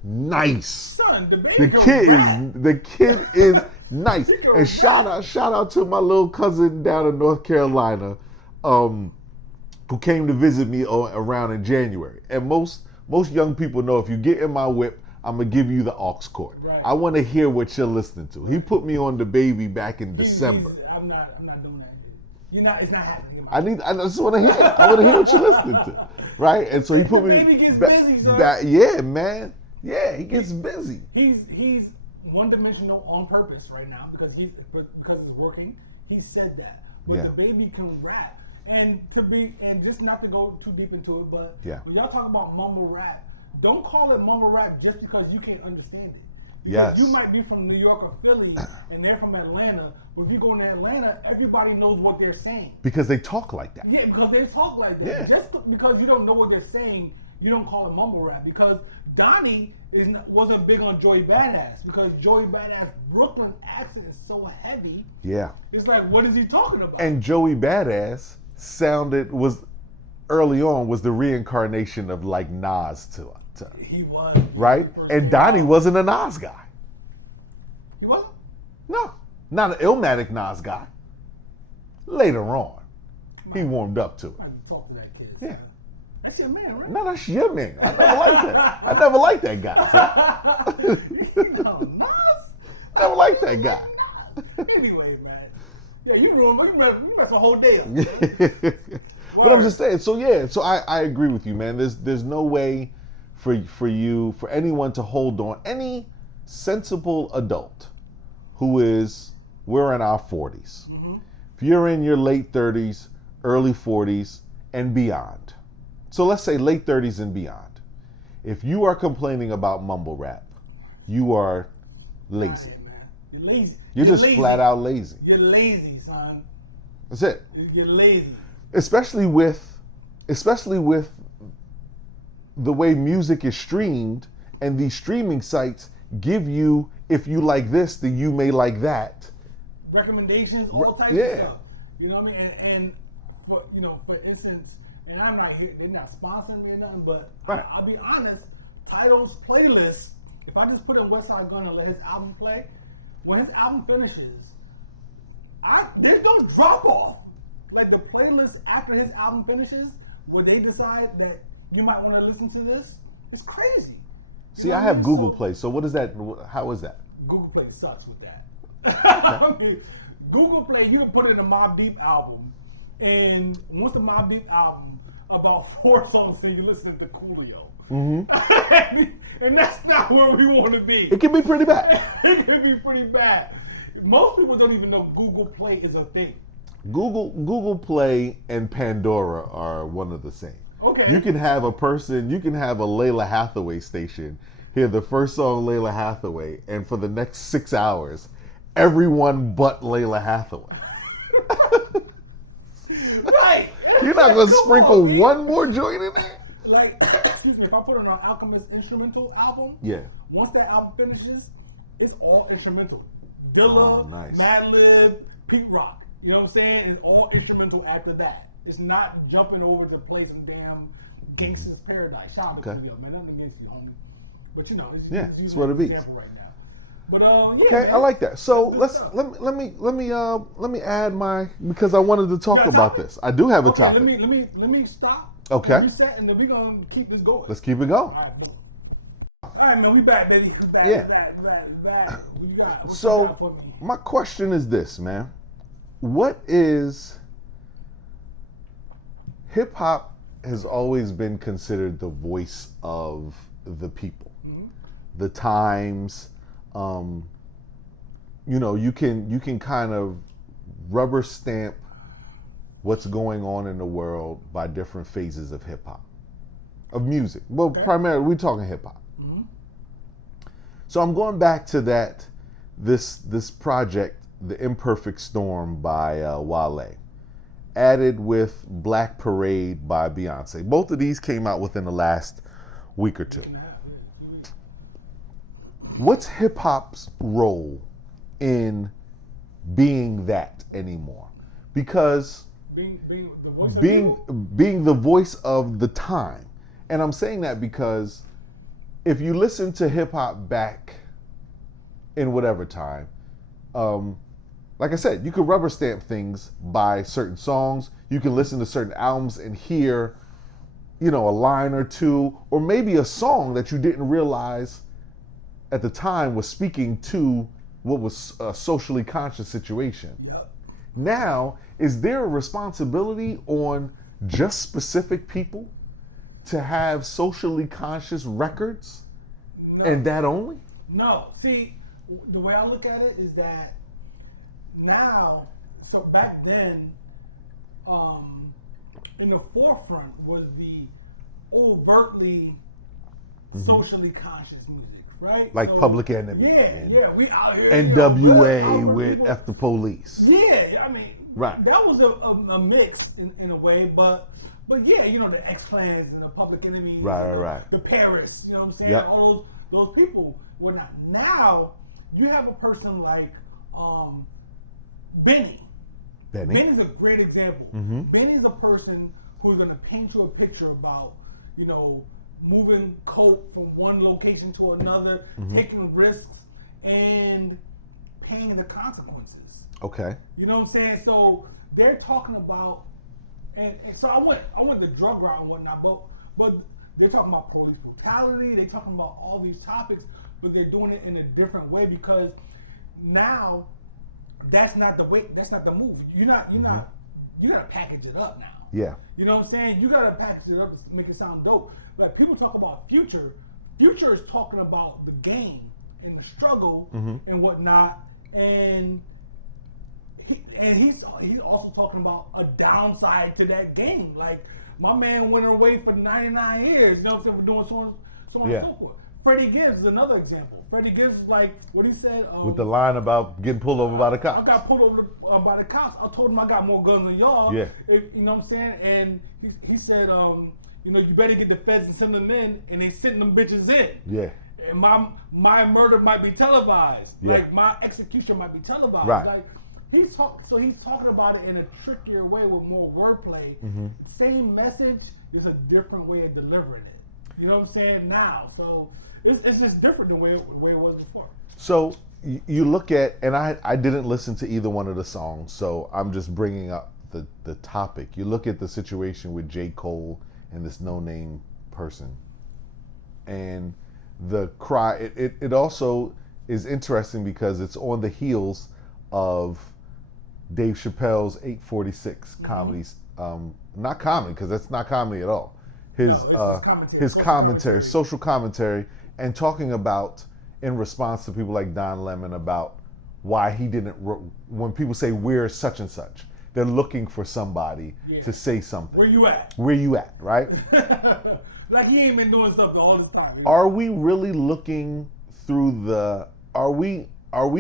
Nice. Son, the kid is nice. And shout out to my little cousin down in North Carolina, who came to visit me around in January. And most young people know if you get in my whip, I'm gonna give you the aux cord. Right. I want to hear what you're listening to. He put me on Da Baby back in December. I'm not doing that. It's not happening. I just want to hear. I want to hear what you're listening to, right? And so he put me. Baby gets busy, so. Yeah, man. Yeah, he gets busy. He's one-dimensional on purpose right now because it's working. He said that, but the baby can rap, and just not to go too deep into it, but when y'all talk about mumble rap, don't call it mumble rap just because you can't understand it. Yes. You might be from New York or Philly, and they're from Atlanta. But if you go into Atlanta, everybody knows what they're saying. Because they talk like that. Yeah, because they talk like that. Yeah. Just because you don't know what they're saying, you don't call it mumble rap. Because Donnie wasn't big on Joey Badass because Joey Badass Brooklyn accent is so heavy. Yeah. It's like, what is he talking about? And Joey Badass early on was the reincarnation of like Nas to he was. Right? And Donnie wasn't a Nas guy. He wasn't? No. Not an Illmatic Nas guy. Later on. He warmed up to it. I talk to that kid. Yeah. That's your man, right? No, that's your man. I never liked that. I never liked that guy. Nas? Never liked that guy. Anyway, man. Yeah, you mess a whole day up. But I'm just saying, so I agree with you, man. There's no way for anyone to hold on, any sensible adult we're in our 40s. Mm-hmm. If you're in your late 30s, early 40s, and beyond. So let's say late 30s and beyond. If you are complaining about mumble rap, you are lazy. You're lazy. You're just lazy. Flat out lazy. You're lazy, son. That's it. You're lazy. Especially with the way music is streamed, and these streaming sites give you, if you like this, then you may like that. Recommendations, all types of stuff. You know what I mean? And for instance, and I'm not here, they're not sponsoring me or nothing, but I'll be honest, Tidal's playlist, if I just put in Westside Gunn and let his album play, when his album finishes, there's no drop off. Like the playlist after his album finishes, where they decide that you might want to listen to this, it's crazy. See, I have Google Play, so what is that? How is that? Google Play sucks with that. I mean, Google Play, you can put in a Mobb Deep album, and once the Mobb Deep album, about 4 songs in, you listen to Coolio. Mm-hmm. And that's not where we want to be. It can be pretty bad. It can be pretty bad. Most people don't even know Google Play is a thing. Google Play and Pandora are one of the same. Okay. You can have a Layla Hathaway station hear the first song Layla Hathaway, and for the next 6 hours, everyone but Layla Hathaway. Right. You're not going to sprinkle one more joint in there? Like, excuse me, if I put on an Alchemist instrumental album, once that album finishes, it's all instrumental. Dilla, nice. Madlib, Pete Rock. You know what I'm saying? It's all instrumental after that. It's not jumping over to play some damn Gangsta's Paradise. Shout out to you, man. Nothing against you, homie. But you know, it's what it be. Right now. But okay, man. I like that. So let me add my, because I wanted to talk about this. I do have a topic. Let me stop. Okay. Reset, and then we're gonna keep this going. Let's keep it going. All right, boom. All right, man, we back, baby. We back. Yeah. Back. What you got? What so you got for me? My question is this, man. What is hip hop has always been considered the voice of the people, the times. You know, you can kind of rubber stamp what's going on in the world by different phases of hip hop, of music. Well, primarily we're talking hip hop. Mm-hmm. So I'm going back to this project, The Imperfect Storm by Wale, added with Black Parade by Beyonce. Both of these came out within the last week or two. What's hip hop's role in being that anymore? Because being the voice of the time. And I'm saying that because if you listen to hip hop back in whatever time, like I said, you could rubber stamp things by certain songs. You can listen to certain albums and hear, a line or two, or maybe a song that you didn't realize at the time was speaking to what was a socially conscious situation. Yep. Now, is there a responsibility on just specific people to have socially conscious records? No. And that only? No. See, the way I look at it is that now, so back then, in the forefront was the overtly socially conscious music. Right? Like Public Enemy. Yeah, we out here. NWA with F the Police. Yeah, I mean, right. That was a mix in a way, but yeah, the X-Clans and the Public Enemy. Right. The Paris, you know what I'm saying? Yep. All those people were not. Now, you have a person like Benny. Benny's a great example. Mm-hmm. Benny's a person who's going to paint you a picture about, moving coke from one location to another, mm-hmm. taking risks, and paying the consequences. Okay. You know what I'm saying? So they're talking about, and so I went the drug route and whatnot, but they're talking about police brutality. They're talking about all these topics, but they're doing it in a different way because now that's not the way. That's not the move. You gotta package it up now. Yeah. You know what I'm saying? You gotta package it up to make it sound dope. Like people talk about Future. Future is talking about the game and the struggle mm-hmm. and whatnot, and he's also talking about a downside to that game. Like my man went away for 99 years. You know what I'm saying? For doing so on and so forth. Freddie Gibbs is another example. Freddie Gibbs, like what he said with the line about getting pulled over by the cops. I got pulled over by the cops. I told him I got more guns than y'all. Yeah. You know what I'm saying? And he said, you better get the feds and send them in, and they send them bitches in. Yeah. And my murder might be televised. Yeah. Like my execution might be televised. Right. Like he's talking about it in a trickier way with more wordplay. Mm-hmm. Same message is a different way of delivering it. You know what I'm saying? Now, so it's just different the way it was before. So you look at, and I didn't listen to either one of the songs, so I'm just bringing up the topic. You look at the situation with J. Cole and this no-name person, and the cry. It also is interesting because it's on the heels of Dave Chappelle's 846 comedies. Not comedy, because that's not comedy at all. His commentary, social commentary, and talking about, in response to people like Don Lemon, about why he didn't. When people say we're such and such, they're looking for somebody to say something. Where you at? Where you at? Right? Like he ain't been doing stuff all this time. Are we really looking through the? Are we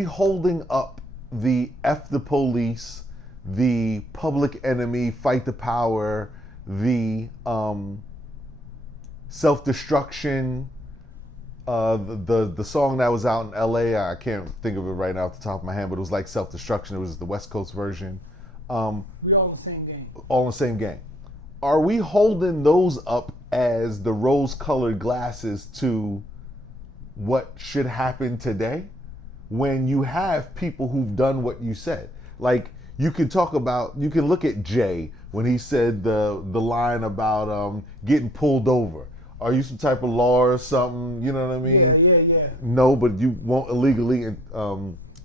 holding up the F the police, the Public Enemy, fight the power, the self-destruction, the song that was out in LA, I can't think of it right now off the top of my head, but it was like self-destruction. It was the West Coast version. We all in the same game. All in the same game. Are we holding those up as the rose-colored glasses to what should happen today? When you have people who've done what you said. Like, you can look at Jay when he said the line about getting pulled over. Are you some type of law or something? You know what I mean? Yeah. No, but you won't illegally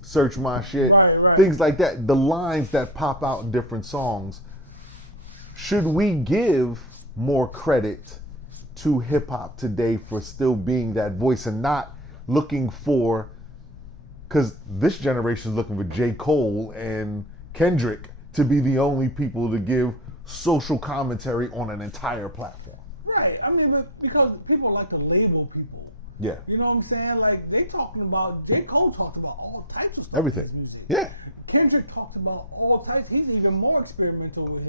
search my shit. Right. Things like that. The lines that pop out in different songs. Should we give more credit to hip hop today for still being that voice and not looking for, because this generation is looking for J. Cole and Kendrick to be the only people to give social commentary on an entire platform. Right. I mean, but because people like to label people. Yeah. You know what I'm saying? Like, they talking about, J. Cole talked about all types of stuff. Everything. In his music. Yeah. Kendrick talked about all types. He's even more experimental with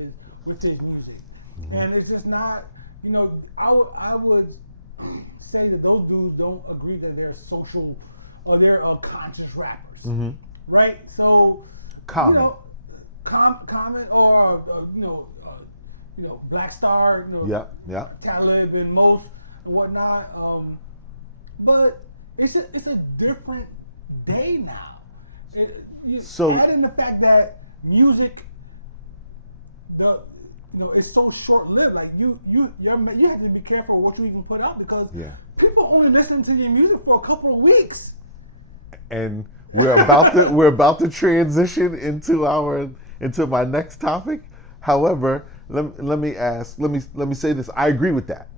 his music. Mm-hmm. And it's just not, you know, I would say that those dudes don't agree that they're social or they're conscious rappers. Mm-hmm. Right? So, Comment. you know, comment or, you know, Black Star, you know, Yeah. Talib and Most and whatnot. But it's a different day now. So add in the fact that music, it's so short lived. Like you have to be careful what you even put out because people only listen to your music for a couple of weeks. And we're about to transition into my next topic. However, let me say this. I agree with that.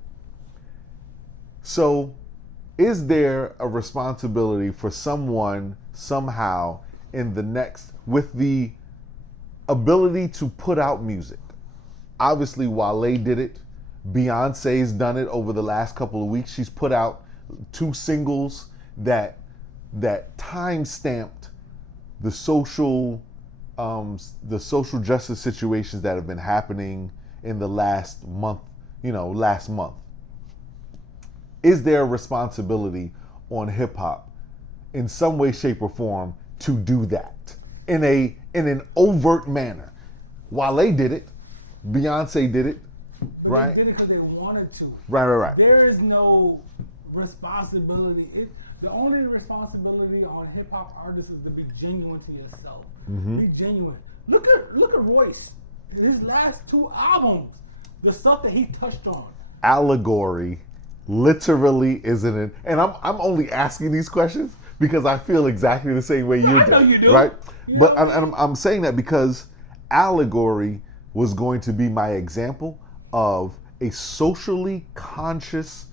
So, is there a responsibility for someone somehow with the ability to put out music? Obviously, Wale did it. Beyonce's done it over the last couple of weeks. She's put out 2 singles that time-stamped the social justice situations that have been happening in the last month. Is there a responsibility on hip hop in some way, shape, or form to do that in an overt manner? Wale did it, Beyonce did it, right? They did it because they wanted to. Right. There is no responsibility. The only responsibility on hip hop artists is to be genuine to yourself. Mm-hmm. Be genuine. Look at Royce. His last 2 albums, the stuff that he touched on. Allegory literally isn't it? And I'm only asking these questions because I feel exactly the same way you do. I know you do. Right? But I'm saying that because Allegory was going to be my example of a socially conscious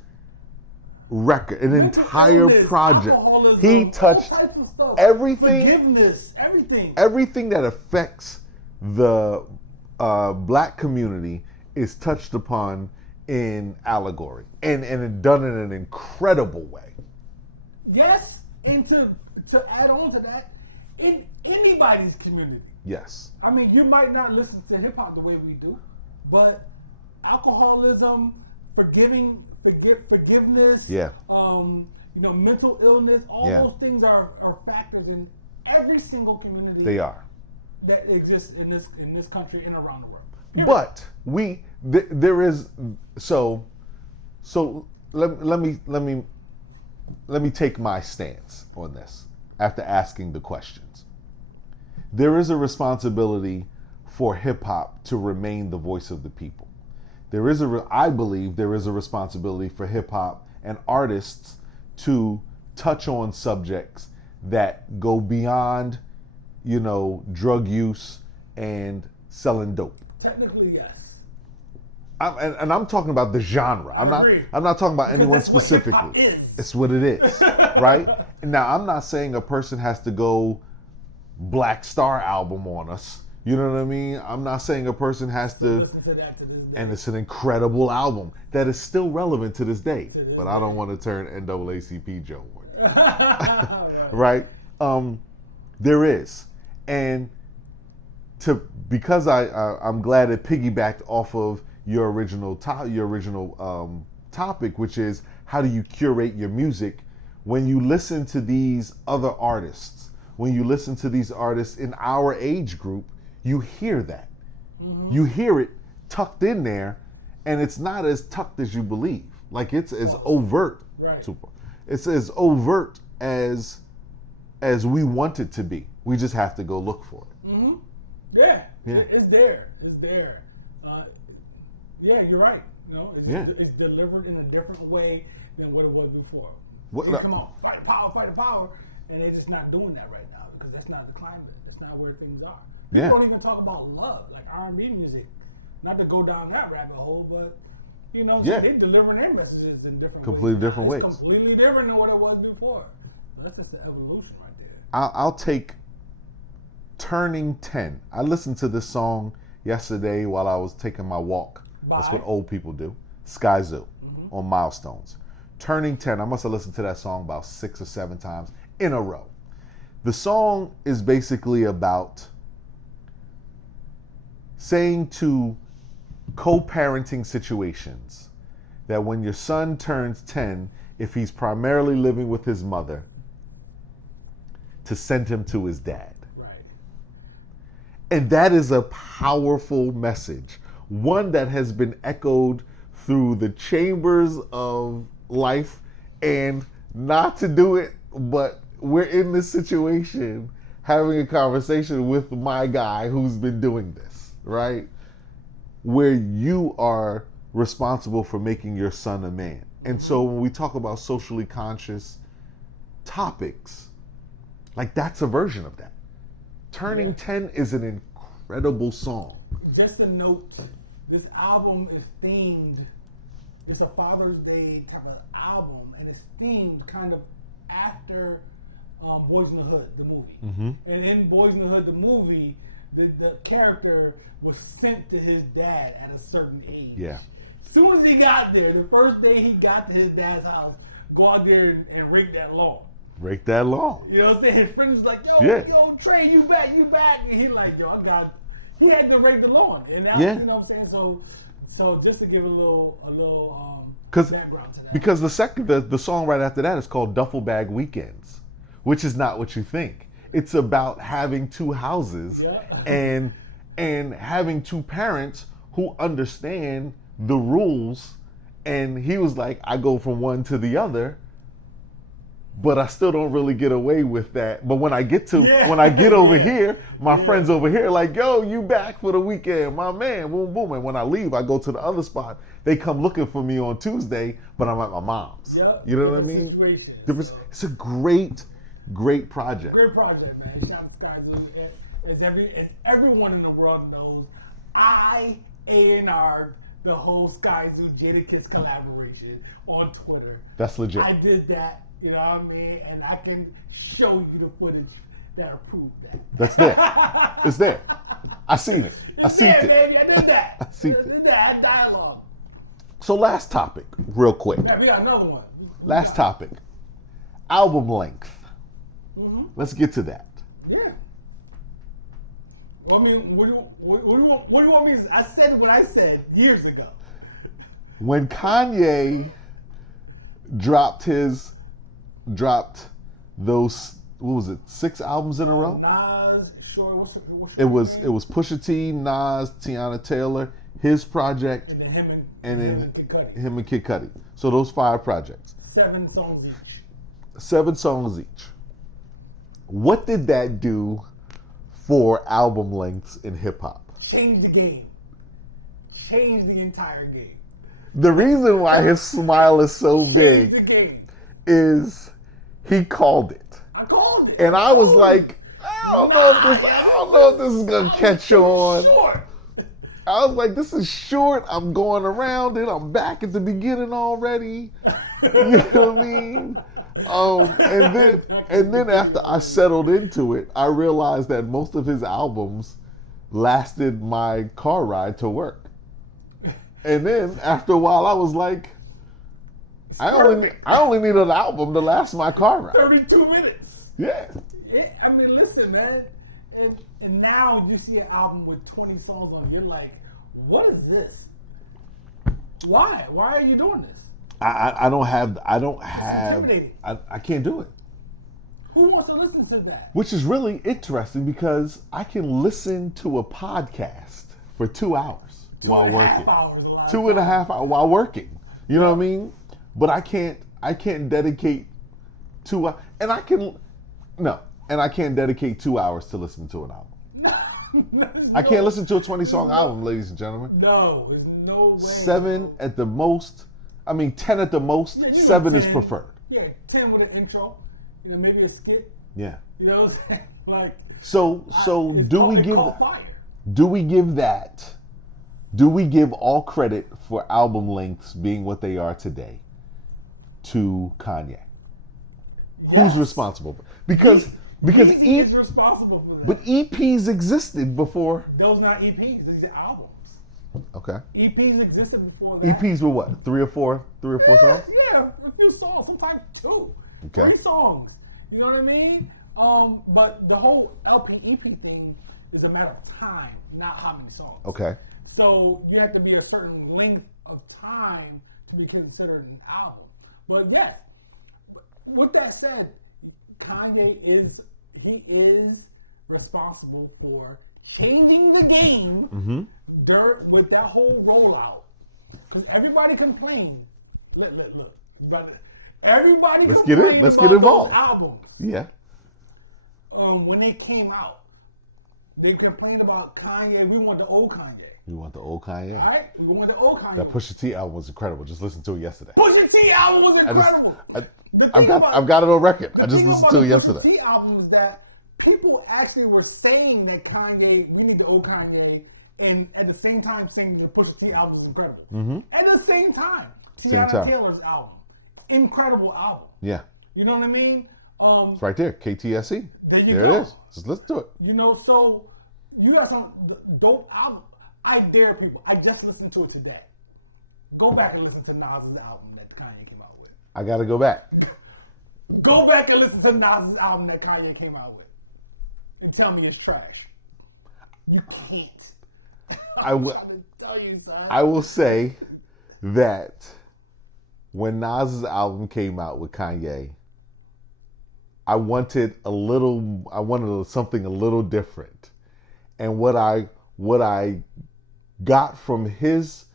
record, an entire project. He touched everything. Forgiveness, everything that affects the black community is touched upon in Allegory, and it done in an incredible way. Yes, and to add on to that, in anybody's community. Yes. I mean, you might not listen to hip hop the way we do, but alcoholism, forgiveness, mental illness, all those things are factors in every single community. They are. That exists in this country and around the world. But there is so let me take my stance on this after asking the questions. There is a responsibility for hip hop to remain the voice of the people. I believe there is a responsibility for hip hop and artists to touch on subjects that go beyond, drug use and selling dope. Technically, yes. I'm talking about the genre. I'm not talking about anyone specifically. It's what it is, right? Now, I'm not saying a person has to go Black Star album on us. You know what I mean? I'm not saying a person has to. Listen to that to this day. And it's an incredible album that is still relevant to this day. But I don't want to turn NAACP Joe on you. Right? There is. And because I'm glad it piggybacked off of your original topic, which is how do you curate your music when you listen to these other artists, when you listen to these artists in our age group, you hear that. Mm-hmm. You hear it tucked in there, and it's not as tucked as you believe. Like it's as overt. Right. It's as overt as we want it to be. We just have to go look for it. Mm-hmm. Yeah. It's there. Yeah, you're right. It's delivered in a different way than what it was before. Come on, fight the power, and they're just not doing that right now because that's not the climate. That's not where things are. Yeah. They don't even talk about love, like R&B music. Not to go down that rabbit hole, but they delivering their messages in completely different ways. Completely different than what it was before. That's just the evolution right there. I'll take Turning 10. I listened to this song yesterday while I was taking my walk. That's what old people do. Sky Zoo on Milestones. Turning 10. I must have listened to that song about 6 or 7 times in a row. The song is basically about saying to co-parenting situations that when your son turns 10, if he's primarily living with his mother, to send him to his dad. Right. And that is a powerful message, one that has been echoed through the chambers of life, and not to do it, but we're in this situation having a conversation with my guy who's been doing this, right? Where you are responsible for making your son a man. And so when we talk about socially conscious topics, like that's a version of that. Turning 10 is an incredible song. Just a note, this album is themed, it's a Father's Day type of album, and it's themed kind of after Boys in the Hood, the movie. Mm-hmm. And in Boys in the Hood, the movie, the character was sent to his dad at a certain age. Yeah. As soon as he got there, the first day he got to his dad's house, go out there and rake that lawn. Rake that lawn. You know what I'm saying? His friends like, yo, Trey, you back. And he like, he had to rake the lawn. And that, you know what I'm saying? So just to give a little background to that. Because the song right after that is called Duffel Bag Weekends, which is not what you think. It's about having 2 houses and having 2 parents who understand the rules. And he was like, I go from one to the other, but I still don't really get away with that. But when I get over here, my friends over here are like, yo, you back for the weekend, my man, boom, boom. And when I leave, I go to the other spot. They come looking for me on Tuesday, but I'm at my mom's. You know what I mean? It's a great project. Great project, man. Shout out to Sky Zoo. As everyone in the world knows, I A&R the whole Sky Zoo Jadakiss collaboration on Twitter. That's legit. I did that, you know what I mean? And I can show you the footage that proved that. That's there. It's there. I seen it. I seen it. Baby, I did that. I seen it. I did that. I had dialogue. So last topic, real quick. Yeah, we got another one. Last topic. Album length. Mm-hmm. Let's get to that. Yeah. Well, I mean, what do you want me to say? I said what I said years ago. When Kanye dropped those, what was it, 6 albums in a row? Nas, sure. What's it was Pusha T, Nas, Tiana Taylor, his project, and then him and Kid Cudi. So those 5 projects. 7 songs each. 7 songs each. What did that do for album lengths in hip hop? Change the game. Change the entire game. The reason why his smile is so big is he called it. I called it. And I was like, I don't know if this is gonna catch on. Short. I was like, this is short. I'm going around it. I'm back at the beginning already. You know what I mean? And then after I settled into it, I realized that most of his albums lasted my car ride to work. And then after a while, I was like, I only need an album to last my car ride. 32 minutes. Yeah. I mean, listen, man. And now you see an album with 20 songs on it, you're like, what is this? Why? Why are you doing this? I don't have I can't do it. Who wants to listen to that? Which is really interesting because I can listen to a podcast for 2 hours while working. 2.5 hours while working. You know what I mean? But I can't dedicate 2 hours, and I can't dedicate 2 hours to listen to an album. I can't listen to a 20-song album, ladies and gentlemen. No, there's no way. 7 at the most. 10 at the most. Yeah, 7 is preferred. Yeah, 10 with an intro. You know, maybe a skit. Yeah. You know what I'm saying? Like. So do we give all credit for album lengths being what they are today to Kanye? Yes. Who's responsible? Because Because Yeezy is responsible for that. But EPs existed before. Those not EPs. These are albums. Okay. EPs existed before that. EPs were what? Three or four songs? Yeah, a few songs, sometimes 2. Okay. 3 songs. You know what I mean? But the whole LP EP thing is a matter of time, not how many songs. Okay. So you have to be a certain length of time to be considered an album. But yes, with that said, Kanye is responsible for changing the game with that whole rollout. Because everybody complained. Look, brother. Everybody Let's complained get about involved. those albums. Yeah. When they came out, they complained about Kanye. We want the old Kanye. You want the old Kanye? All right? We want the old Kanye. That Pusha T album was incredible. Just listened to it yesterday. Pusha T album was incredible. I've got it on record. I just listened to it yesterday. The Pusha T album is that people actually were saying that Kanye, we need the old Kanye, and at the same time saying that Pusha T album is incredible. Mm-hmm. At the same time, Tiana Taylor's album, incredible album. Yeah. You know what I mean? It's right there, KTSE. There go. it is. Just listen to it. You know, so you got some dope album. I dare people. I just listened to it today. Go back and listen to Nas's album that Kanye came out with. I got to go back. Go back and listen to Nas's album that Kanye came out with, and tell me it's trash. You can't. I'm trying to tell you, son. I will say that when Nas's album came out with Kanye, I wanted something a little different. And what I got from his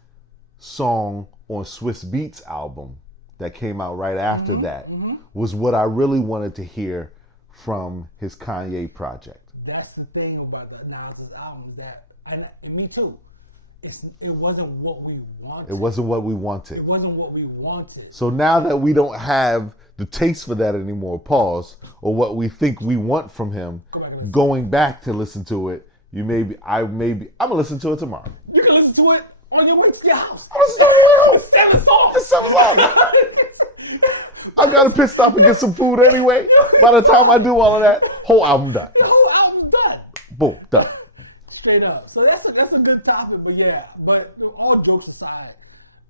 song on Swiss Beats album that came out right after that was what I really wanted to hear from his Kanye project. That's the thing about the Nas's album, that, and me too. It wasn't what we wanted. It wasn't what we wanted. It wasn't what we wanted. So now that we don't have the taste for that anymore, pause, or what we think we want from him, going back to listen to it, I'm gonna listen to it tomorrow. You can listen to it on your way to your house. I'm listening to it on the way home. 7 songs. It's 7 songs. I got to pit stop and get some food anyway. By the time I do all of that, whole album done. The whole album done. Boom, done. Straight up. So that's a good topic, but yeah. But all jokes aside,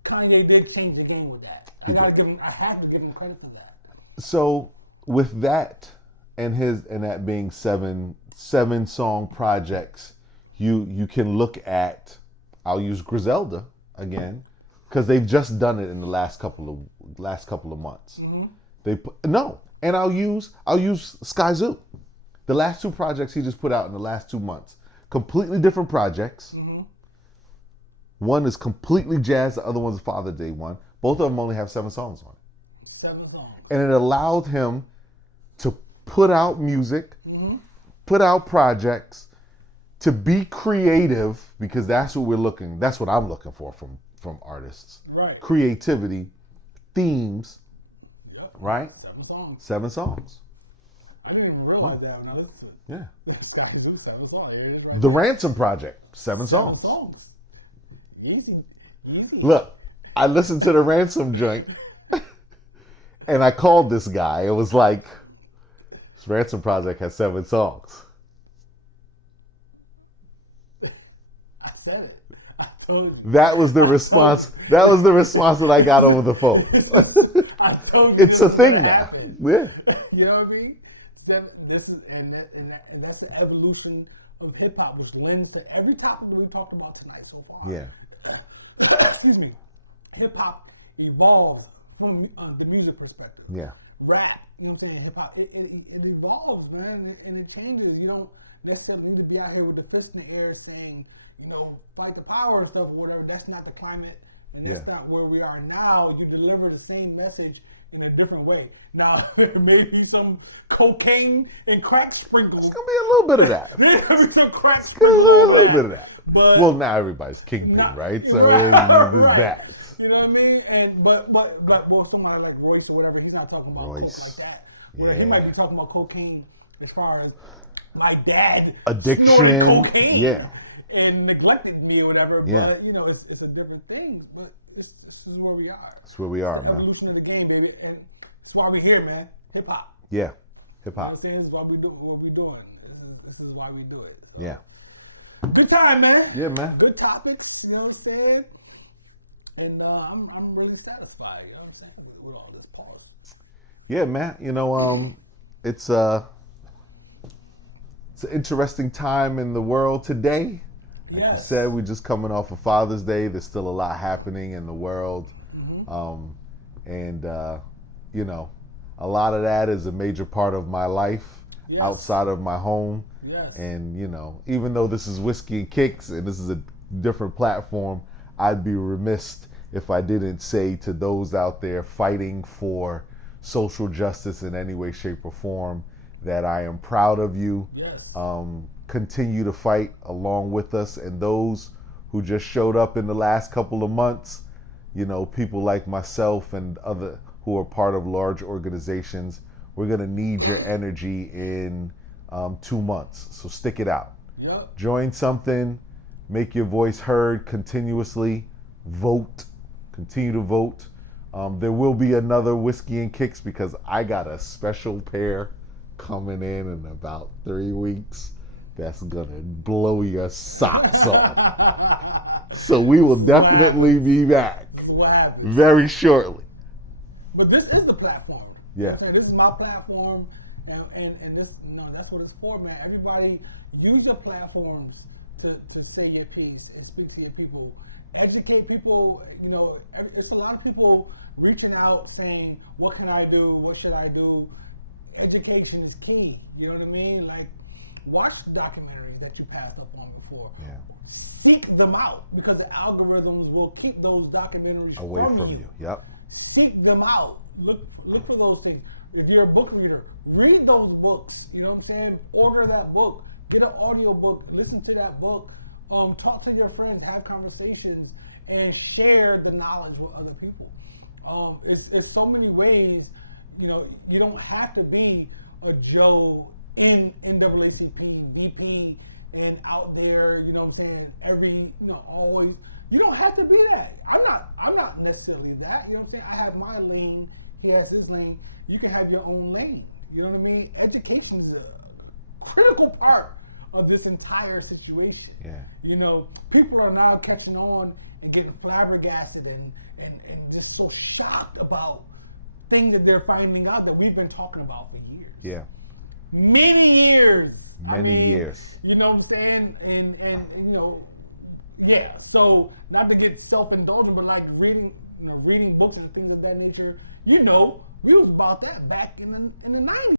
Kanye did change the game with that. I have to give him credit for that. So with that and that being 7 song projects, you can look at, I'll use Griselda again, because they've just done it in the last couple of months. And I'll use Sky Zoo. The last 2 projects he just put out in the last 2 months. Completely different projects. One is completely jazz, the other one's a Father's Day one. Both of them only have 7 songs on it. 7 songs. And it allowed him to put out music, put out projects, to be creative, because that's what I'm looking for from artists. Right. Creativity, themes, right? 7 songs. 7 songs. I didn't even realize that when I listened to it. Yeah. Sky Zoo, 7 songs. Right. The Ransom Project, 7 songs. 7 songs. Easy. Look, I listened to the Ransom joint, and I called this guy. It was like, this Ransom Project has 7 songs. I said it. I told you. That was the response. That was the response that I got over the phone. I told you. It's a thing now. Happened. Yeah. You know what I mean? This is and that's the evolution of hip hop, which lends to every topic that we talked about tonight so far. Yeah. Excuse me. Hip hop evolves from the music perspective. Yeah. Rap, you know what I'm saying? Hip hop, it evolves, man, and it changes. You don't necessarily need to be out here with the fist in the air saying, fight the power and stuff or whatever. That's not the climate, and that's not where we are now. You deliver the same message in a different way. Now, there may be some cocaine and crack sprinkled. It's going to be a little bit of that. Maybe some crack It's going to be a little bit of that. But, well, now everybody's kingpin, right? So there's that. You know what I mean? And but somebody like Royce or whatever, he's not talking about Royce. coke like that. Yeah. He might be talking about cocaine as far as my dad addiction, snorted cocaine, yeah, and neglected me or whatever. Yeah. But it's a different thing. But this is where we are. That's where we are, the man. evolution of the game, baby, and that's why we here, man. Hip hop. Yeah, Hip You know what hop. I'm saying? This is why we do what we doing. This is why we do it. So, Yeah. good time, man. Yeah, man. Good topics. You know what I'm saying? And I'm really satisfied. You know what I'm saying? With all this pause. Yeah, man. It's an interesting time in the world today. Like you said, we're just coming off of Father's Day. There's still a lot happening in the world. A lot of that is a major part of my life outside of my home. Yes. And, even though this is Whiskey and Kicks and this is a different platform, I'd be remiss if I didn't say to those out there fighting for social justice in any way, shape, or form that I am proud of you. Yes. Continue to fight along with us, and those who just showed up in the last couple of months, people like myself and other who are part of large organizations, we're going to need your energy in 2 months. So stick it out. Yep. Join something, make your voice heard continuously, vote, continue to vote. There will be another Whiskey and Kicks because I got a special pair coming in about 3 weeks that's gonna blow your socks off. So we will definitely be back very shortly. But this is the platform. Yeah. This is my platform, and this that's what it's for, man. Everybody use your platforms to say your piece and speak to your people, educate people. It's a lot of people reaching out saying, "What can I do? What should I do?" Education is key. You know what I mean? Like, watch documentaries that you passed up on before. Yeah. Seek them out because the algorithms will keep those documentaries Away from you. Yep. Seek them out. Look for those things. If you're a book reader, read those books. You know what I'm saying? Order that book. Get an audio book. Listen to that book. Talk to your friends. Have conversations and share the knowledge with other people. It's so many ways. You don't have to be a Joe in NAACP, VP, and out there. You know what I'm saying? Always. You don't have to be that. I'm not necessarily that. You know what I'm saying? I have my lane. He has his lane. You can have your own lane. You know what I mean? Education is a critical part of this entire situation. Yeah. People are now catching on and getting flabbergasted and just so shocked about things that they're finding out that we've been talking about for years. Yeah. Many years. Many years. You know what I'm saying? And yeah. So not to get self-indulgent, but like reading books and things of that nature. We was about that back in the 90s.